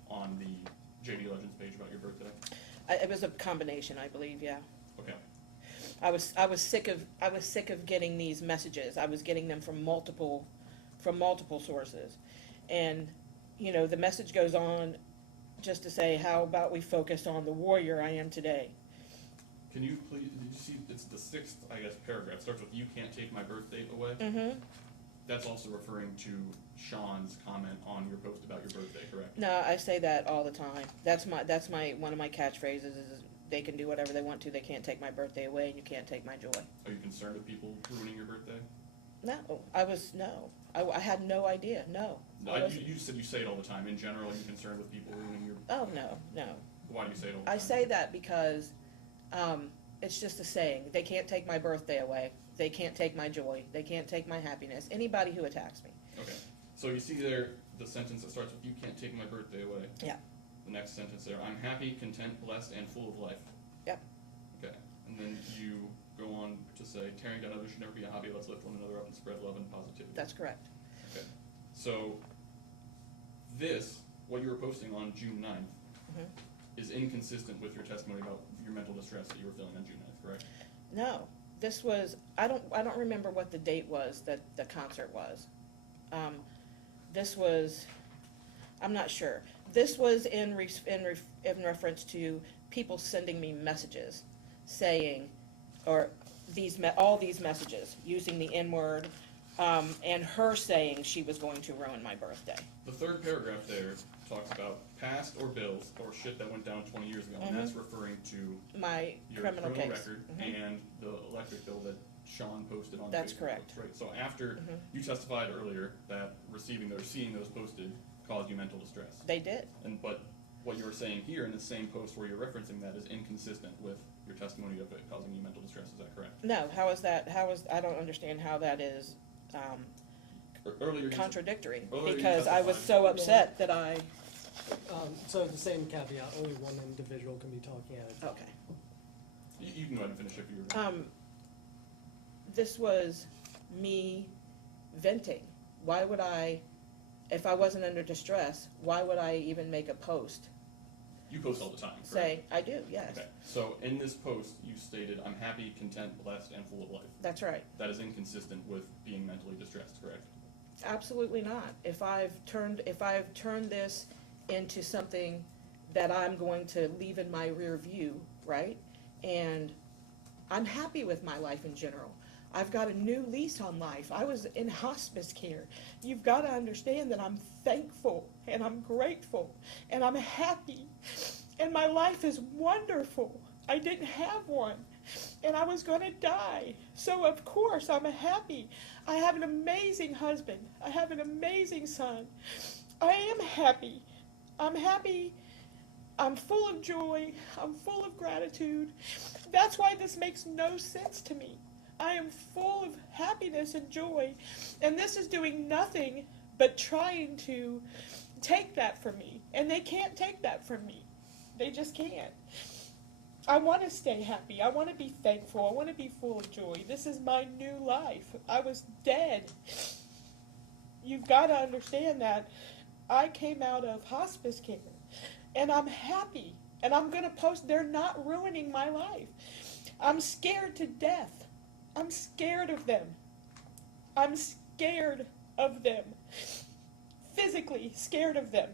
on the JD Legends page about your birthday? It was a combination, I believe, yeah. Okay. I was sick of getting these messages. I was getting them from multiple sources. And, you know, the message goes on just to say, how about we focus on the warrior I am today? Can you please, did you see, it's the sixth, I guess, paragraph, starts with, you can't take my birth date away? Mm-hmm. That's also referring to Sean's comment on your post about your birthday, correct? No, I say that all the time. That's my one of my catchphrases is they can do whatever they want to. They can't take my birthday away, and you can't take my joy. Are you concerned with people ruining your birthday? No, I had no idea. No. No, you just said you say it all the time. In general, are you concerned with people ruining your, Oh no. why do you say it all the time? I say that because it's just a saying. They can't take my birthday away. They can't take my joy. They can't take my happiness. Anybody who attacks me. Okay, so you see there, the sentence that starts with, you can't take my birthday away. Yeah. The next sentence there, I'm happy, content, blessed, and full of life. Yep. Okay, and then you go on to say, tearing down others should never be a hobby, let's lift one another up and spread love and positivity. That's correct. Okay, so this, what you were posting on June 9th, Mhm. is inconsistent with your testimony about your mental distress that you were feeling on June 9th, correct? No, this was, I don't remember what the date was that the concert was. This was, I'm not sure. This was in reference to people sending me messages saying, or all these messages using the N-word, and her saying she was going to ruin my birthday. The third paragraph there talks about past or bills or shit that went down 20 years ago, and that's referring to My your criminal case. record and the electric bill that Sean posted on That's Facebook correct. posts, right? So after you testified earlier that receiving those, seeing those posted caused you mental distress. They did. But what you were saying here in the same post where you're referencing that is inconsistent with your testimony of it causing you mental distress. Is that correct? No, I don't understand how that is Earlier you contradictory, earlier you because I was testified- so upset that I So the same caveat, only one individual can be talking at a time. Okay. You can go ahead and finish if you're. This was me venting. Why would I, if I wasn't under distress, why would I even make a post? You post all the time, correct? Say, I do, yes. Okay, so in this post, you stated, "I'm happy, content, blessed, and full of life." That's right. That is inconsistent with being mentally distressed, correct? Absolutely not. If I've turned this into something that I'm going to leave in my rear view, right? And I'm happy with my life in general. I've got a new lease on life. I was in hospice care. You've got to understand that I'm thankful and I'm grateful and I'm happy and my life is wonderful. I didn't have one and I was going to die. So of course I'm happy. I have an amazing husband. I have an amazing son. I am happy. I'm happy. I'm full of joy. I'm full of gratitude. That's why this makes no sense to me. I am full of happiness and joy, and this is doing nothing but trying to take that from me, and they can't take that from me. They just can't. I want to stay happy. I want to be thankful. I want to be full of joy. This is my new life. I was dead. You've got to understand that I came out of hospice care, and I'm happy, and I'm going to post, they're not ruining my life. I'm scared to death. I'm scared of them. I'm scared of them. Physically scared of them.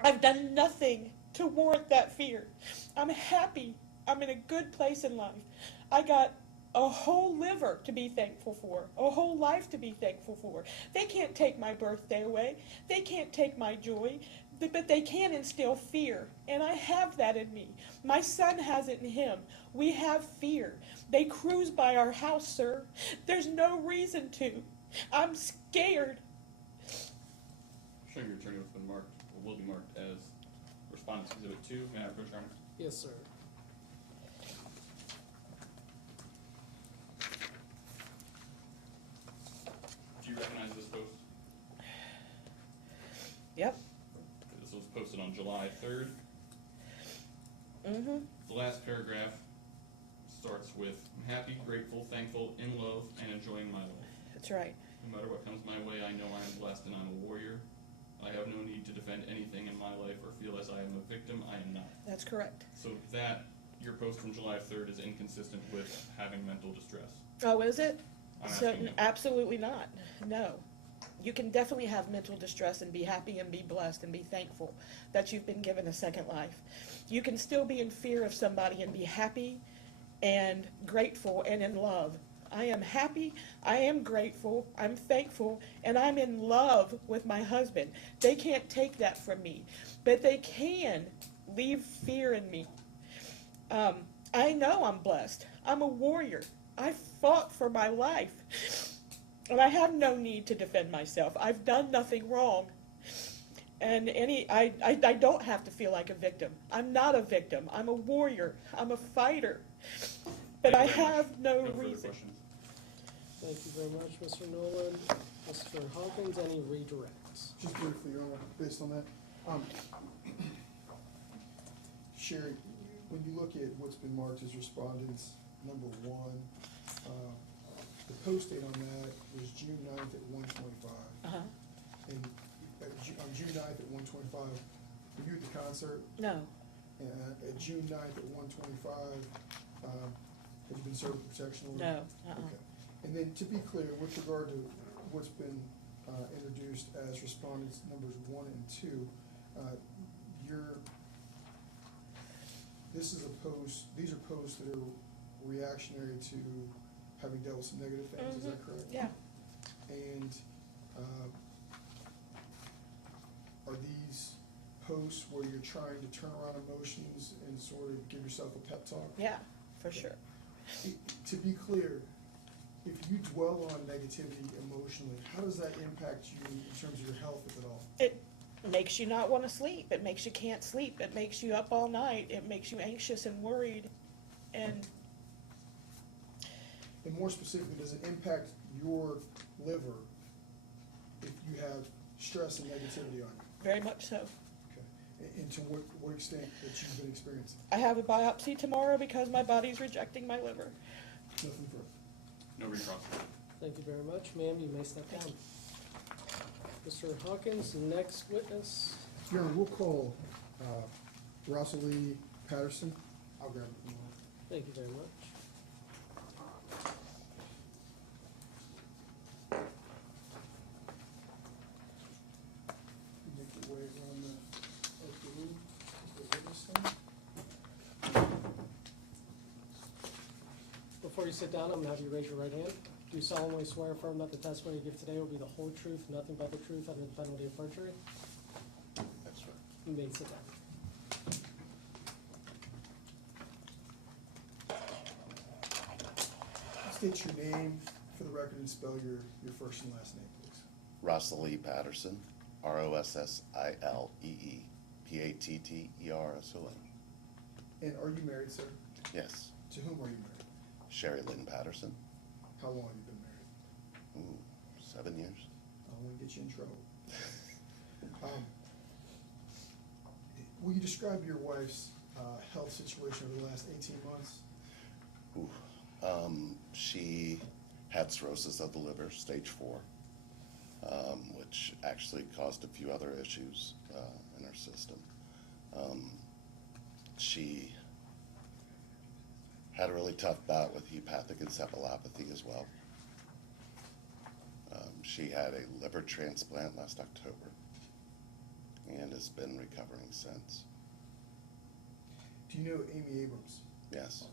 I've done nothing to warrant that fear. I'm happy. I'm in a good place in life. I got a whole liver to be thankful for, a whole life to be thankful for. They can't take my birthday away. They can't take my joy, but they can instill fear, and I have that in me. My son has it in him. We have fear. They cruise by our house, sir. There's no reason to. I'm scared. Showing your attorney what's been marked, or will be marked as Respondents Exhibit 2. May I approach, Your Honor? Yes, sir. Do you recognize this post? Yep. This was posted on July 3rd. Mm-hmm. The last paragraph starts with, "I'm happy, grateful, thankful, in love, and enjoying my life. That's right. No matter what comes my way, I know I am blessed and I'm a warrior. I have no need to defend anything in my life or feel as I am a victim. I am not." That's correct. So that, your post from July 3rd is inconsistent with having mental distress. Oh, is it? I'm So, asking you. absolutely not. No. You can definitely have mental distress and be happy and be blessed and be thankful that you've been given a second life. You can still be in fear of somebody and be happy and grateful and in love. I am happy, I am grateful, I'm thankful, and I'm in love with my husband. They can't take that from me, but they can leave fear in me. I know I'm blessed. I'm a warrior. I fought for my life, and I have no need to defend myself. I've done nothing wrong. And I don't have to feel like a victim. I'm not a victim. I'm a warrior. I'm a fighter. But I Thank you very have much. no No further reason. questions. Thank you very much, Mr. Nolan. Mr. Hawkins, any redirects? Just briefly, Your Honor, based on that, Sherry, when you look at what's been marked as respondents number 1, the post date on that was June 9th at 1:25. Uh-huh. And on June 9th at 1:25, were you at the concert? No. At June 9th at 1:25, had you been served with protection order? No. Okay. And then to be clear, with regard to what's been introduced as respondents numbers 1 and 2, this is these are posts that are reactionary to having dealt with some negative things, is that correct? Yeah. And are these posts where you're trying to turn around emotions and sort of give yourself a pep talk? Yeah, for sure. To be clear, if you dwell on negativity emotionally, how does that impact you in terms of your health, if at all? It makes you not want to sleep. It makes you can't sleep. It makes you up all night. It makes you anxious and worried. And more specifically, does it impact your liver if you have stress and negativity on you? very much so. Okay. And to what extent that you've been experiencing? I have a biopsy tomorrow because my body's rejecting my liver. Nothing further. No recross. Thank you very much. Ma'am, you may step down. Mr. Hawkins, next witness. Your Honor, we'll call Rosalie Patterson. I'll grab it. Thank you very much. Make your way around the room. The witness stand. Before you sit down, I'm gonna have you raise your right hand. Do you solemnly swear or affirm that the testimony you give today will be the whole truth, nothing but the truth, under the penalty of perjury? That's right. You may sit down. State your name for the record and spell your first and last name, please. Rosalie Patterson, Rossielee, Patterson. And are you married, sir? Yes. To whom are you married? Sherry Lynn Patterson. How long have you been married? Ooh, 7 years. I don't want to get you in trouble. Will you describe your wife's health situation over the last 18 months? Ooh. She had cirrhosis of the liver, stage 4, which actually caused a few other issues in her system. She had a really tough bout with hepatic encephalopathy as well. She had a liver transplant last October and has been recovering since. Do you know Amy Abrams? Yes.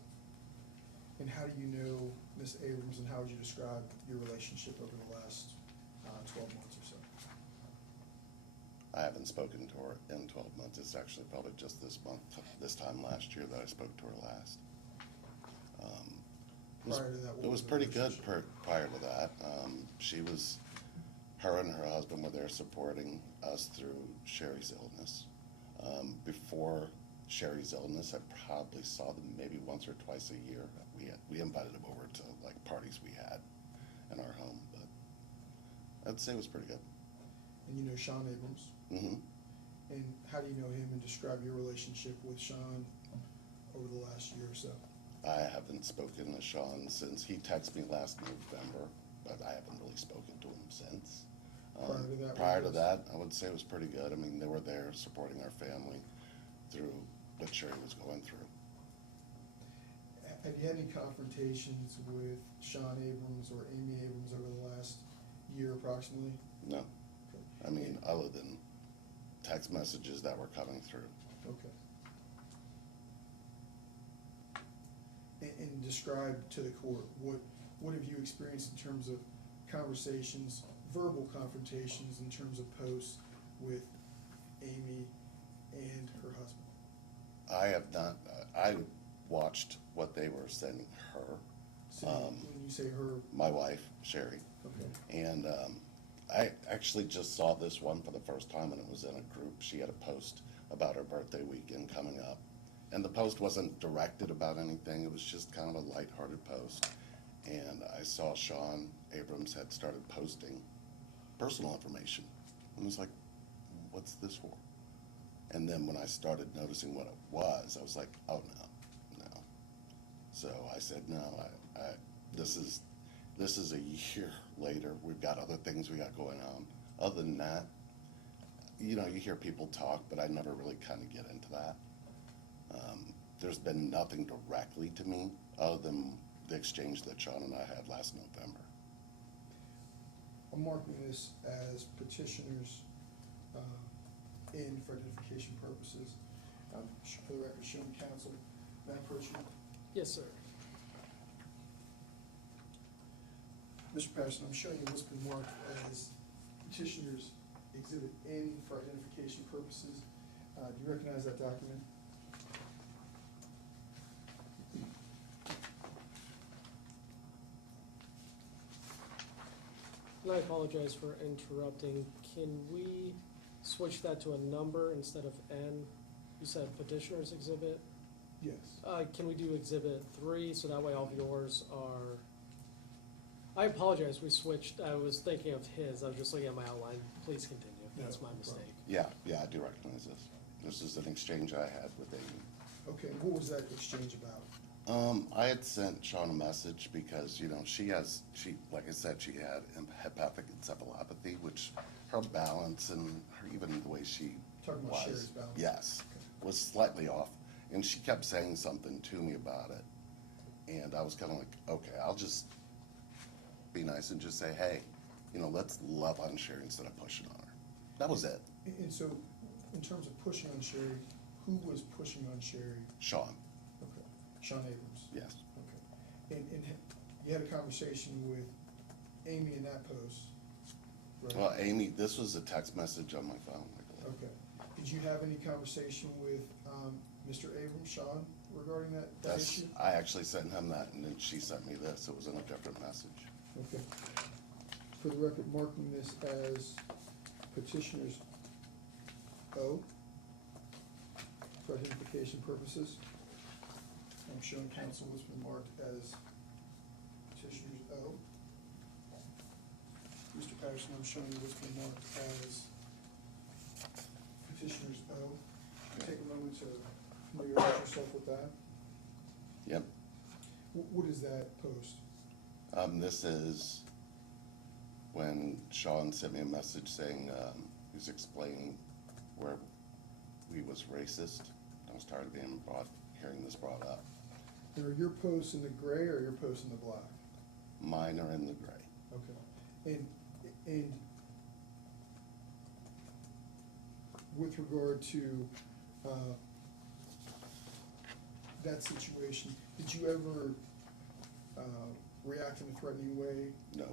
And how do you know Ms. Abrams, and how would you describe your relationship over the last 12 months or so? I haven't spoken to her in 12 months. It's actually probably just this month, this time last year that I spoke to her last. Prior to that, what It was was the pretty good relationship? prior to that. Her and her husband were there supporting us through Sherry's illness. Before Sherry's illness, I probably saw them maybe once or twice a year. We invited them over to like parties we had in our home, but I'd say it was pretty good. And you know Sean Abrams? Mm-hmm. And how do you know him, and describe your relationship with Sean over the last year or so? I haven't spoken to Sean since he texted me last November, but I haven't really spoken to him since. Prior to that, I would say it was pretty good. I mean, they were there supporting our family through what Sherry was going through. Have you had any confrontations with Sean Abrams or Amy Abrams over the last year approximately? No. I mean, other than text messages that were coming through. Okay. And describe to the court, what have you experienced in terms of conversations, verbal confrontations, in terms of posts with Amy and her husband? I have not, I watched what they were sending her, So when you say her, my wife, Sherry, okay, and I actually just saw this one for the first time, and it was in a group. She had a post about her birthday weekend coming up, and the post wasn't directed about anything. It was just kind of a lighthearted post, and I saw Sean Abrams had started posting personal information, and was like, what's this for? And then when I started noticing what it was, I was like, oh no. So I said, no, this is a year later. We've got other things we got going on. Other than that, you hear people talk, but I never really kind of get into that. There's been nothing directly to me other than the exchange that Sean and I had last November. I'm marking this as petitioners in for identification purposes. For the record, shown counsel. May I approach you? Yes, sir. Mr. Patterson, I'm showing you what's been marked as petitioners exhibit N for identification purposes. Do you recognize that document? And I apologize for interrupting. Can we switch that to a number instead of N? You said petitioners exhibit? Yes. Can we do exhibit 3, so that way all of yours are, I apologize, we switched, I was thinking of his, I was just looking at my outline, please continue, that's No my problem. mistake. Yeah, I do recognize this. This is an exchange I had with Amy. Okay, what was that exchange about? I had sent Sean a message because, you know, like I said, she had hepatic encephalopathy, which her balance and even the way she Talking about Sherry's was, balance? yes, was slightly off. And she kept saying something to me about it. And I was kind of like, okay, I'll just be nice and just say, hey, you know, let's love on Sherry instead of pushing on her. That was it. And so, in terms of pushing on Sherry, who was pushing on Sherry? Sean, Okay, Sean Abrams? yes. Okay. And you had a conversation with Amy in that post, right? Well, Amy, this was a text message on my phone. I believe. Okay. Did you have any conversation with, Mr. Abrams, Sean, regarding that That's, issue? I actually sent him that, and then she sent me this. It was in a different message. Okay. For the record, marking this as petitioner's O for identification purposes. I'm showing council what's been marked as petitioner's O. Mr. Patterson, I'm showing you what's been marked as petitioner's O. Take a moment to familiarize yourself with that. Yep. What is that post? This is when Sean sent me a message saying, he was explaining where he was racist. I was tired of hearing this brought up. And are your posts in the gray or your posts in the black? Mine are in the gray. Okay. And with regard to, that situation, did you ever, react in a threatening way? No.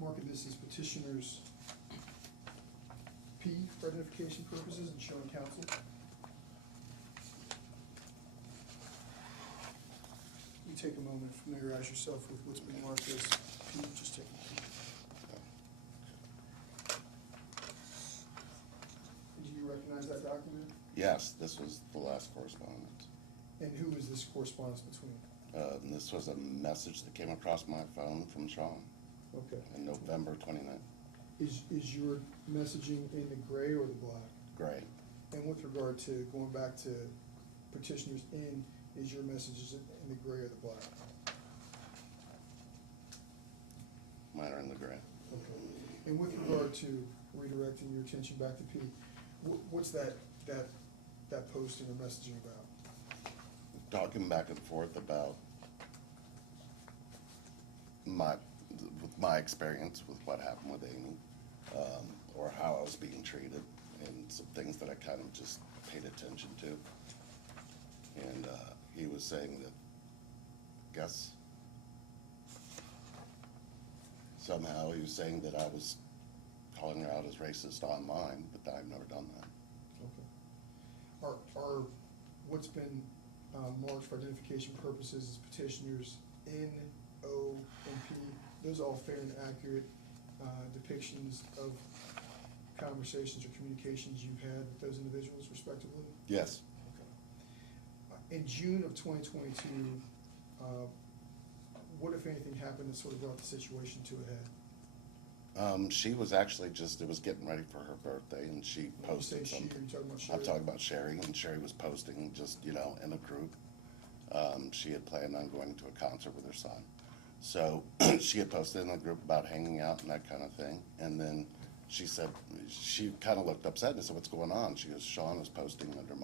Marking this as petitioner's P for identification purposes and showing counsel. You take a moment to familiarize yourself with what's been marked as P, just take a peek. Do you recognize that document? Yes, this was the last correspondence. And who is this correspondence between? And this was a message that came across my phone from Sean Okay. on November 29th. Is your messaging in the gray or the black? Gray. And with regard to going back to petitioners in, is your messages in the gray or the black? Mine are in the gray. Okay. And with regard to redirecting your attention back to P, what's that posting or messaging about? Talking back and forth about my experience with what happened with Amy, or how I was being treated, and some things that I kind of just paid attention to. And he was saying that, guess, somehow he was saying that I was calling her out as racist online, but I've never done that. Okay. Are what's been marked for identification purposes as petitioners N, O, and P, those are all fair and accurate depictions of conversations or communications you've had with those individuals respectively? Yes. Okay. In June of 2022, what if anything happened that sort of brought the situation to a head? She was actually it was getting ready for her birthday, and she When you say posted she, are something. you talking about Sherry? I'm talking about Sherry, and Sherry was posting just, you know, in a group. She had planned on going to a concert with her son. So she had posted in a group about hanging out and that kind of thing. And then she said, she kind of looked upset and I said, what's going on? She goes, Sean is posting under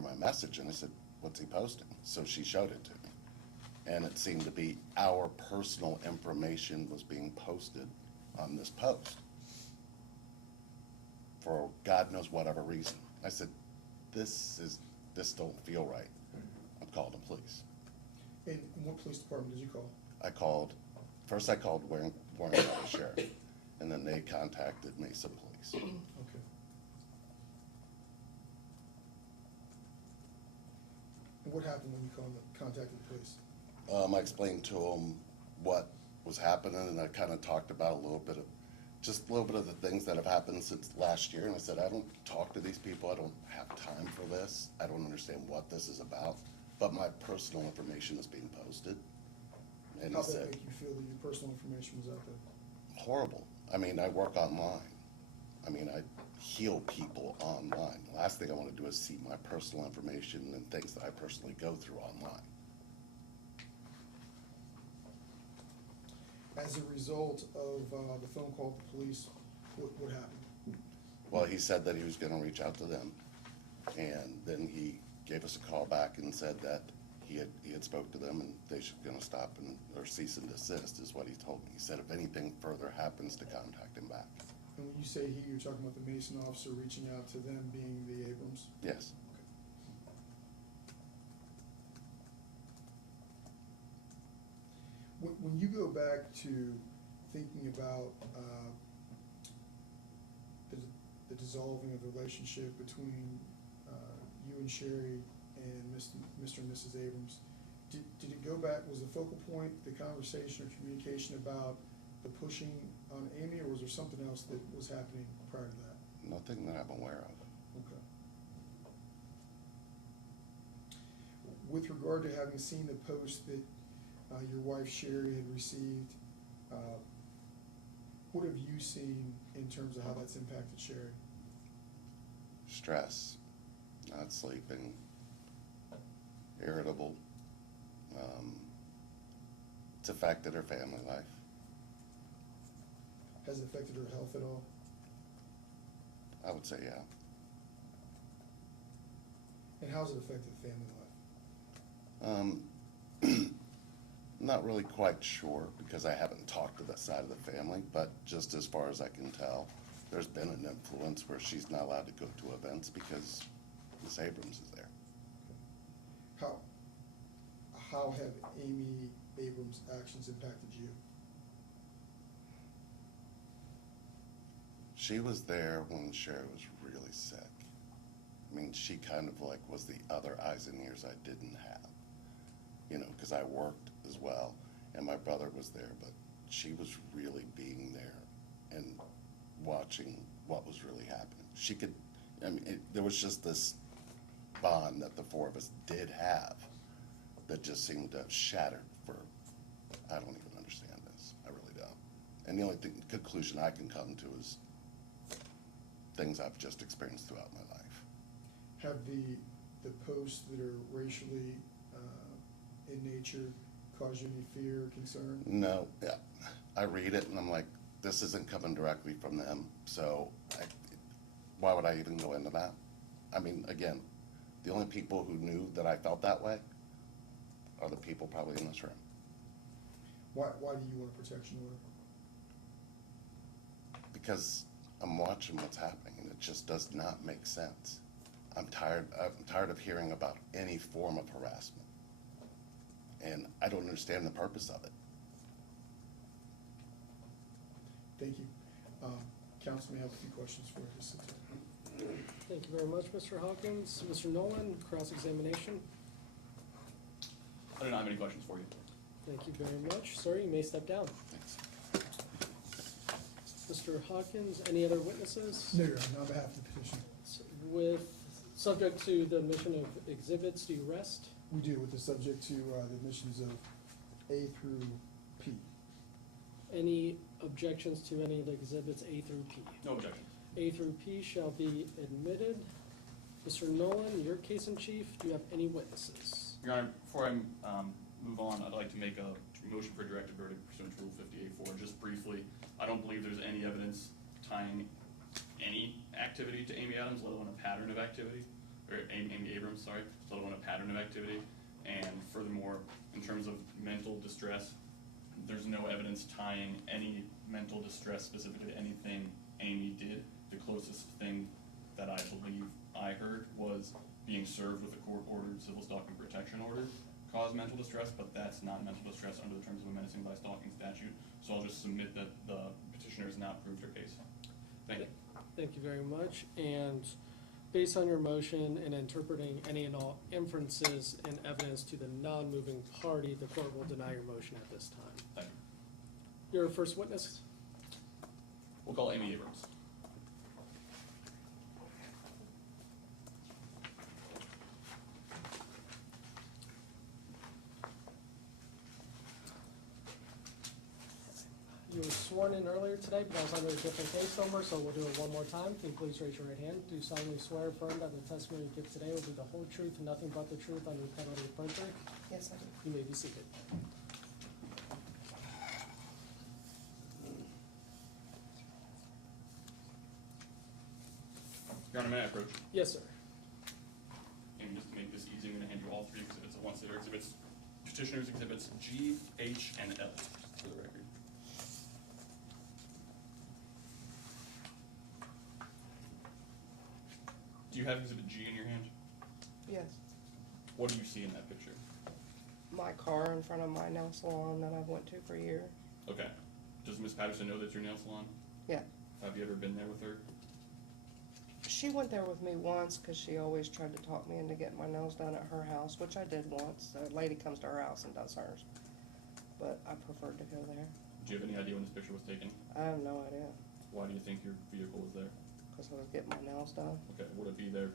my message. And I said, what's he posting? So she showed it to me. And it seemed to be our personal information was being posted on this post for God knows whatever reason. I said, this don't feel right. I'm calling the police. And what police department did you call? First I called Warren County Sheriff, and then they contacted Mesa Police. Okay. And what happened when you contacted the police? I explained to them what was happening, and I kind of talked about a little bit of the things that have happened since last year. And I said, I don't talk to these people. I don't have time for this. I don't understand what this is about. But my personal information is being posted. And How'd he that said, make you feel that your personal information was out there? horrible. I mean, I work online. I mean, I heal people online. The last thing I want to do is see my personal information and things that I personally go through online. As a result of the phone call to the police, what happened? Well, he said that he was going to reach out to them, and then he gave us a call back and said that he had spoke to them and they should gonna stop or cease and desist is what he told me. He said if anything further happens to contact him back. And when you say he, you're talking about the Mason officer reaching out to them being the Abrams? Yes. When you go back to thinking about the dissolving of the relationship between you and Sherry and Mr. and Mrs. Abrams, did it go back, was the focal point the conversation or communication about the pushing on Amy, or was there something else that was happening prior to that? Nothing that I'm aware of. Okay. With regard to having seen the post that your wife Sherry had received, what have you seen in terms of how that's impacted Sherry? Stress, not sleeping, irritable. It's affected her family life. Has it affected her health at all? I would say, yeah. And how's it affected the family life? Not really quite sure because I haven't talked to that side of the family, but just as far as I can tell, there's been an influence where she's not allowed to go to events because Miss Abrams is there. How have Amy Abrams' actions impacted you? She was there when Sherry was really sick. I mean, she kind of like was the other eyes and ears I didn't have. You know, because I worked as well, and my brother was there, but she was really being there and watching what was really happening. She could, I mean, there was just this bond that the four of us did have that just seemed to have shattered for, I don't even understand this. I really don't. And the only conclusion I can come to is things I've just experienced throughout my life. Have the posts that are racially in nature caused you any fear or concern? No, yeah. I read it and I'm like, this isn't coming directly from them, so why would I even go into that? I mean, again, the only people who knew that I felt that way are the people probably in this room. Why do you want a protection order? Because I'm watching what's happening and it just does not make sense. I'm tired of hearing about any form of harassment. And I don't understand the purpose of it. Thank you. Council may have a few questions for you. Just sit there. Thank you very much, Mr. Hawkins. Mr. Nolan, cross-examination. I don't have any questions for you. Thank you very much. Sir, you may step down. Thanks. Mr. Hawkins, any other witnesses? No, Your Honor, on behalf of the petitioner. With, subject to the admission of exhibits, do you rest? We do, with the subject to the admissions of A through P. Any objections to any of the exhibits A through P? No objections. A through P shall be admitted. Mr. Nolan, your case in chief, do you have any witnesses? Your Honor, before I move on, I'd like to make a motion for directed verdict pursuant to Rule 58-4. Just briefly, I don't believe there's any evidence tying any activity to Amy Adams, let alone a pattern of activity, or Amy Abrams, sorry, let alone a pattern of activity. And furthermore, in terms of mental distress, there's no evidence tying any mental distress specifically to anything Amy did. The closest thing that I believe I heard was being served with a court-ordered civil stalking protection order caused mental distress, but that's not mental distress under the terms of a menacing by stalking statute. So I'll just submit that the petitioner has not proved her case. Thank you. Thank you very much. And based on your motion and interpreting any and all inferences and evidence to the non-moving party, the court will deny your motion at this time. Thank you. Your first witness? We'll call Amy Abrams. You were sworn in earlier today, but that was under a different case number, so we'll do it one more time. Can you please raise your right hand? Do solemnly swear or affirm that the testimony you give today will be the whole truth and nothing but the truth under penalty of perjury? Yes, I do. You may be seated. Your Honor, may I approach? Yes, sir. And just to make this easy, I'm gonna hand you all three exhibits at once. They're exhibits, petitioner's exhibits G, H, and L, for the record. Do you have exhibit G in your hand? Yes. What do you see in that picture? My car in front of my nail salon that I've went to for years. Okay. Does Miss Patterson know that's your nail salon? Yeah. Have you ever been there with her? She went there with me once because she always tried to talk me into getting my nails done at her house, which I did once. A lady comes to her house and does hers. But I preferred to go there. Do you have any idea when this picture was taken? I have no idea Why do you think your vehicle was there? because I was getting my nails done Okay, would it be there,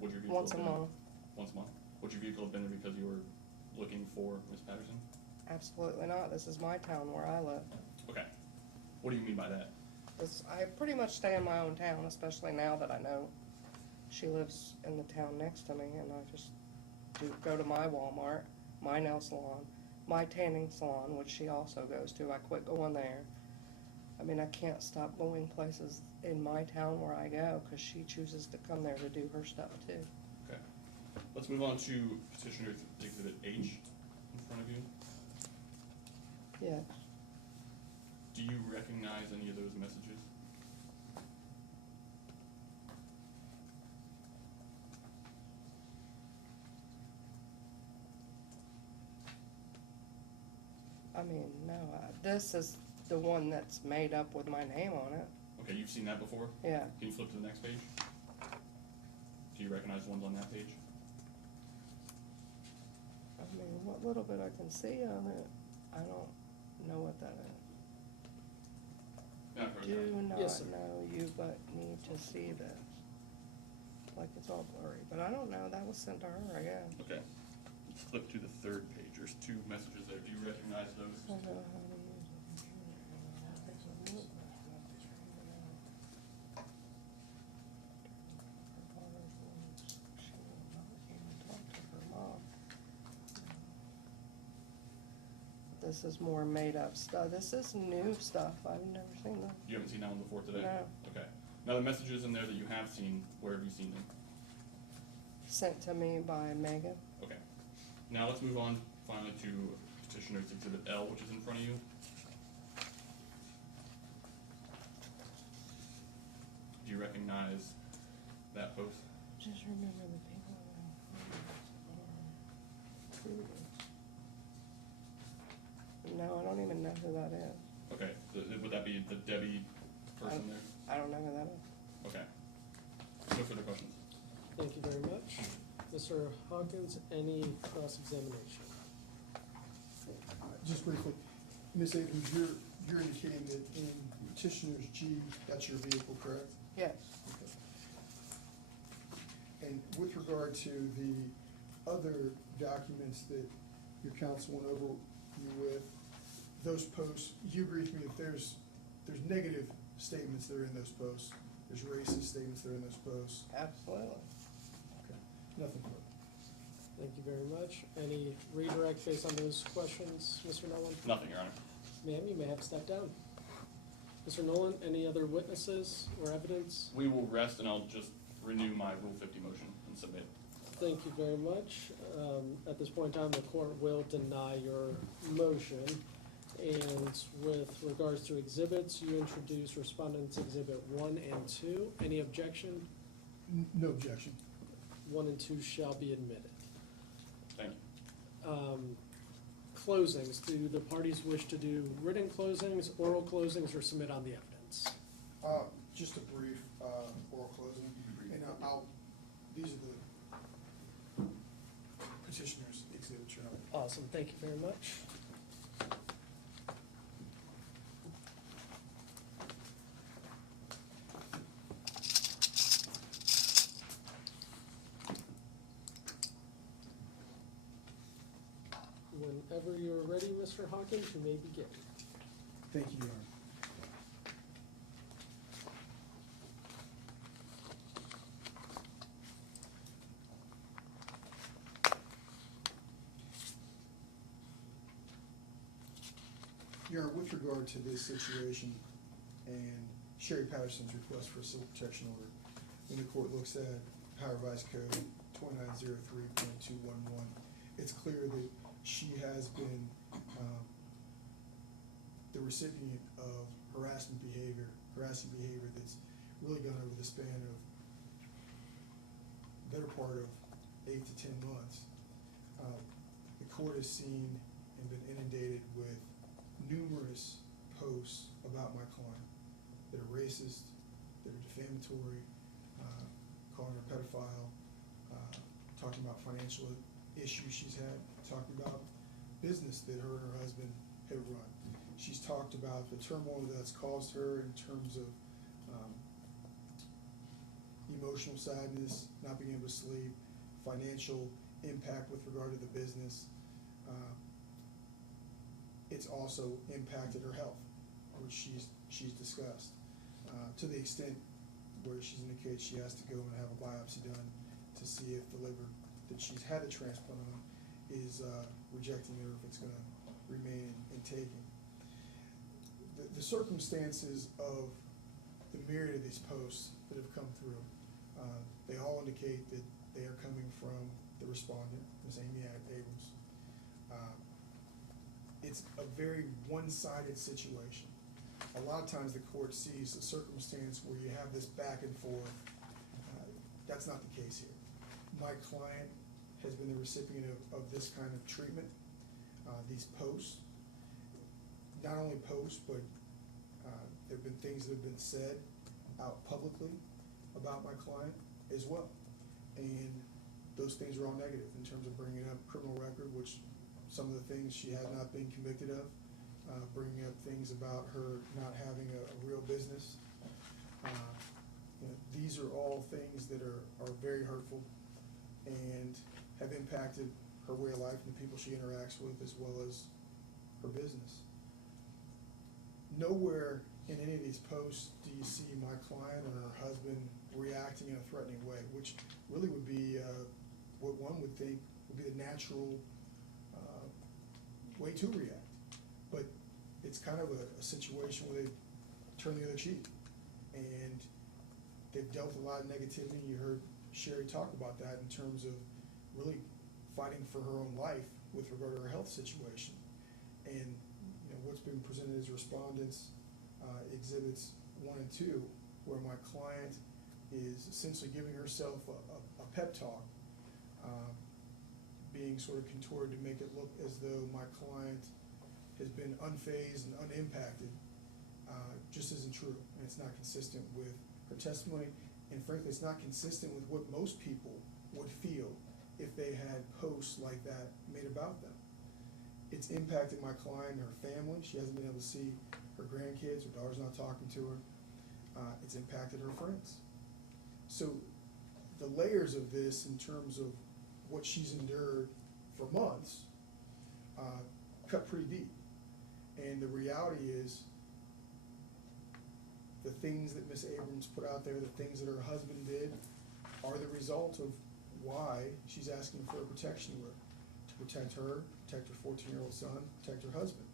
would your vehicle once a have been there? month. Once a month? Would your vehicle have been there because you were looking for Miss Patterson? Absolutely not. This is my town where I live. Okay. What do you mean by that? I pretty much stay in my own town, especially now that I know she lives in the town next to me, and I just go to my Walmart, my nail salon, my tanning salon, which she also goes to. I quit going there. I mean, I can't stop going places in my town where I go because she chooses to come there to do her stuff too. Okay. Let's move on to petitioner's exhibit H in front of you. Yeah. Do you recognize any of those messages? I mean, no, this is the one that's made up with my name on it. Okay, you've seen that before? Yeah. Can you flip to the next page? Do you recognize the ones on that page? I mean, what little bit I can see on it, I don't know what that is. Yeah, I've heard Do that. not Yes, sir. know you but need to see this. Like it's all blurry, but I don't know, that was sent to her, I guess. Okay. Let's flip to the third page. There's two messages there. Do you recognize those? I don't know how to use the computer. She will not even talk to her mom. This is more made up stuff. This is new stuff. I've never seen that. You haven't seen that one before today? No. Okay. Now the messages in there that you have seen, where have you seen them? Sent to me by Megan. Okay. Now let's move on finally to petitioner's exhibit L, which is in front of you. Do you recognize that post? Just remember the people that No, I don't even know who that is. Okay. Would that be the Debbie person there? I don't know who that is. Okay. No further questions. Thank you very much. Mr. Hawkins, any cross-examination? Just briefly, Ms. Abrams, you're indicating that in petitioner's G, that's your vehicle, correct? Yes. Okay. And with regard to the other documents that your counsel went over you with, those posts, you agree with me that there's negative statements that are in those posts, there's racist statements that are in those posts? Absolutely. Okay, nothing further. Thank you very much. Any redirect based on those questions, Mr. Nolan? Nothing, Your Honor. Ma'am, you may have to step down. Mr. Nolan, any other witnesses or evidence? We will rest and I'll just renew my Rule 50 motion and submit. Thank you very much. At this point in time, the court will deny your motion. And with regards to exhibits, you introduced respondents exhibit 1 and 2. Any objection? No objection. 1 and 2 shall be admitted. Thank you. Closings, do the parties wish to do written closings, oral closings, or submit on the evidence? Just a brief, oral closing, and these are the petitioner's exhibits, Your Honor. Awesome, thank you very much. Whenever you're ready, Mr. Hawkins, you may begin. Thank you, Your Honor. Your Honor, with regard to this situation and Sherry Patterson's request for a civil protection order, when the court looks at Ohio Revised Code 2903.211, it's clear that she has been the recipient of harassing behavior that's really gone over the span of better part of 8 to 10 months. The court has seen and been inundated with numerous posts about my client that are racist, that are defamatory, calling her a pedophile, talking about financial issues she's had, talking about business that her and her husband have run. She's talked about the turmoil that's caused her in terms of emotional sadness, not being able to sleep, financial impact with regard to the business. It's also impacted her health, which she's discussed, to the extent where she's indicated she has to go and have a biopsy done to see if the liver that she's had a transplant on is rejecting it or if it's going to remain in taking. The circumstances of the myriad of these posts that have come through, they all indicate that they are coming from the respondent, Ms. Amy Abrams. It's a very one-sided situation. A lot of times the court sees a circumstance where you have this back and forth. That's not the case here. My client has been the recipient of this kind of treatment, these posts. Not only posts, but there have been things that have been said out publicly about my client as well. And those things are all negative in terms of bringing up criminal record, which some of the things she had not been convicted of, bringing up things about her not having a real business. These are all things that are very hurtful and have impacted her way of life and the people she interacts with, as well as her business. Nowhere in any of these posts do you see my client or her husband reacting in a threatening way, which really would be what one would think would be the natural way to react. But it's kind of a situation where they turn the other cheek, and they've dealt with a lot of negativity. You heard Sherry talk about that in terms of really fighting for her own life with regard to her health situation. And what's been presented as respondents, exhibits 1 and 2, where my client is essentially giving herself a pep talk, being sort of contorted to make it look as though my client has been unfazed and unimpacted, just isn't true. And it's not consistent with her testimony, and frankly, it's not consistent with what most people would feel if they had posts like that made about them. It's impacted my client and her family. She hasn't been able to see her grandkids. Her daughter's not talking to her. It's impacted her friends. So the layers of this in terms of what she's endured for months cut pretty deep. And the reality is the things that Ms. Abrams put out there, the things that her husband did, are the result of why she's asking for a protection order, to protect her, protect her 14-year-old son, protect her husband.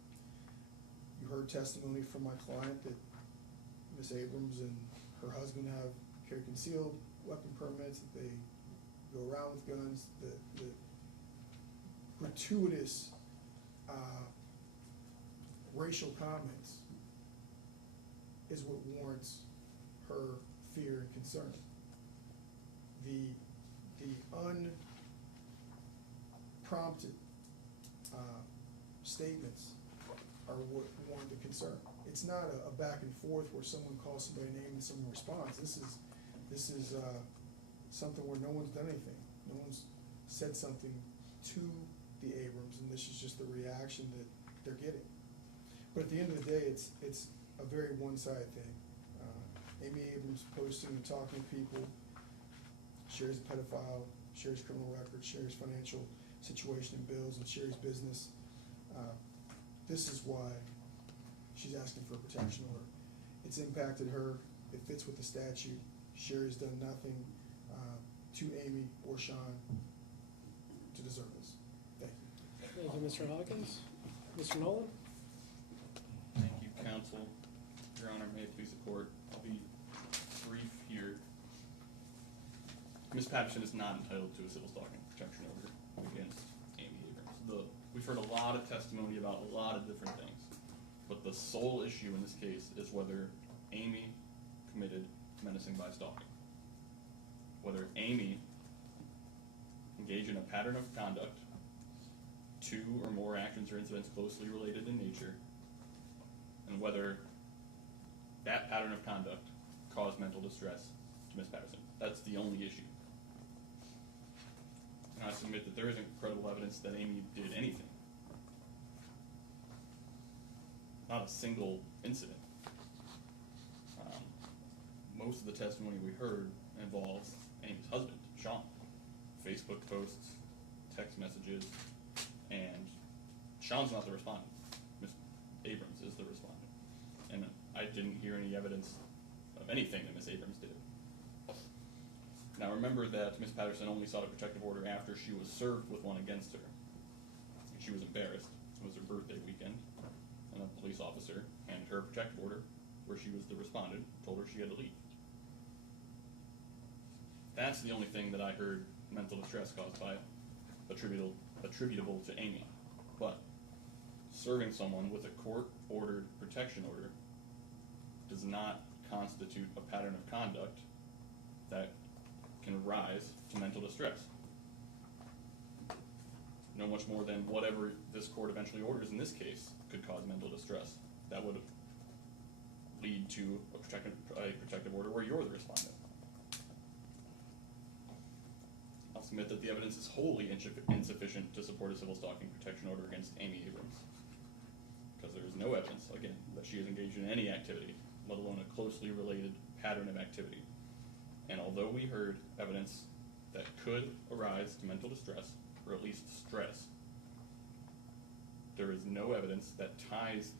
You heard testimony from my client that Ms. Abrams and her husband have carry concealed weapon permits, that they go around with guns. The gratuitous racial comments is what warrants her fear and concern. The unprompted statements are what warrant the concern. It's not a back and forth where someone calls somebody a name and someone responds. This is something where no one's done anything. No one's said something to the Abrams, and this is just the reaction that they're getting. But at the end of the day, it's a very one-sided thing. Amy Abrams posting and talking to people, Sherry's a pedophile, Sherry's criminal record, Sherry's financial situation and bills, and Sherry's business. This is why she's asking for a protection order. It's impacted her. It fits with the statute. Sherry's done nothing to Amy or Sean to deserve this. Thank you. Thank you, Mr. Hawkins. Mr. Nolan? counsel. Your Honor, may it please the court, I'll be brief here. Ms. Patterson is not entitled to a civil stalking protection order against Amy Abrams. We've heard a lot of testimony about a lot of different things, but the sole issue in this case is whether Amy committed menacing by stalking. Whether Amy engaged in a pattern of conduct, 2 or more actions or incidents closely related in nature, and whether that pattern of conduct caused mental distress to Ms. Patterson. That's the only issue. And I submit that there isn't credible evidence that Amy did anything. Not a single incident. Most of the testimony we heard involves Amy's husband, Sean. Facebook posts, text messages, and Sean's not the respondent. Ms. Abrams is the respondent. And I didn't hear any evidence of anything that Ms. Abrams did. Now remember that Ms. Patterson only sought a protective order after she was served with one against her. She was embarrassed. It was her birthday weekend, and a police officer handed her a protective order where she was the respondent, told her she had to leave. That's the only thing that I heard mental distress caused by attributable to Amy. But serving someone with a court-ordered protection order does not constitute a pattern of conduct that can rise to mental distress. No much more than whatever this court eventually orders in this case could cause mental distress. That would lead to a protective order where you're the respondent. I'll submit that the evidence is wholly insufficient to support a civil stalking protection order against Amy Abrams, because there is no evidence, again, that she has engaged in any activity, let alone a closely related pattern of activity. And although we heard evidence that could arise to mental distress, or at least stress, there is no evidence that ties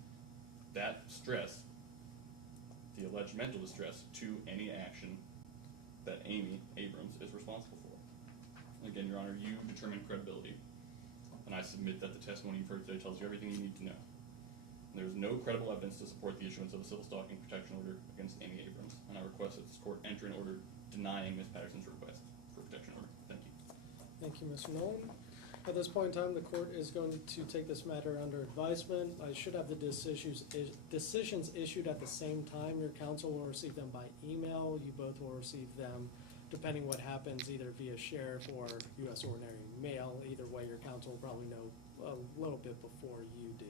that stress, the alleged mental distress, to any action that Amy Abrams is responsible for. Again, Your Honor, you determine credibility, and I submit that the testimony you've heard today tells you everything you need to know. There is no credible evidence to support the issuance of a civil stalking protection order against Amy Abrams, and I request that this court enter an order denying Ms. Patterson's request for protection order. Thank you. Thank you, Mr. Nolan. At this point in time, the court is going to take this matter under advisement. I should have the decisions issued at the same time. Your counsel will receive them by email. You both will receive them, depending what happens, either via sheriff or U.S. ordinary mail. Either way, your counsel will probably know a little bit before you do.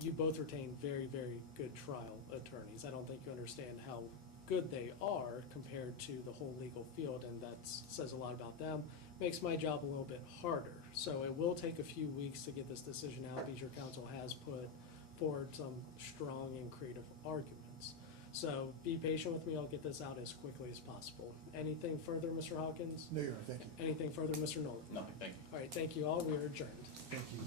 You both retain very, very good trial attorneys. I don't think you understand how good they are compared to the whole legal field, and that says a lot about them. Makes my job a little bit harder. So it will take a few weeks to get this decision out, because your counsel has put forward some strong and creative arguments. So be patient with me. I'll get this out as quickly as possible. Anything further, Mr. Hawkins? No, Your Honor, thank you. Anything further, Mr. Nolan? Nothing, thank you. All right, thank you all. We are adjourned. Thank you.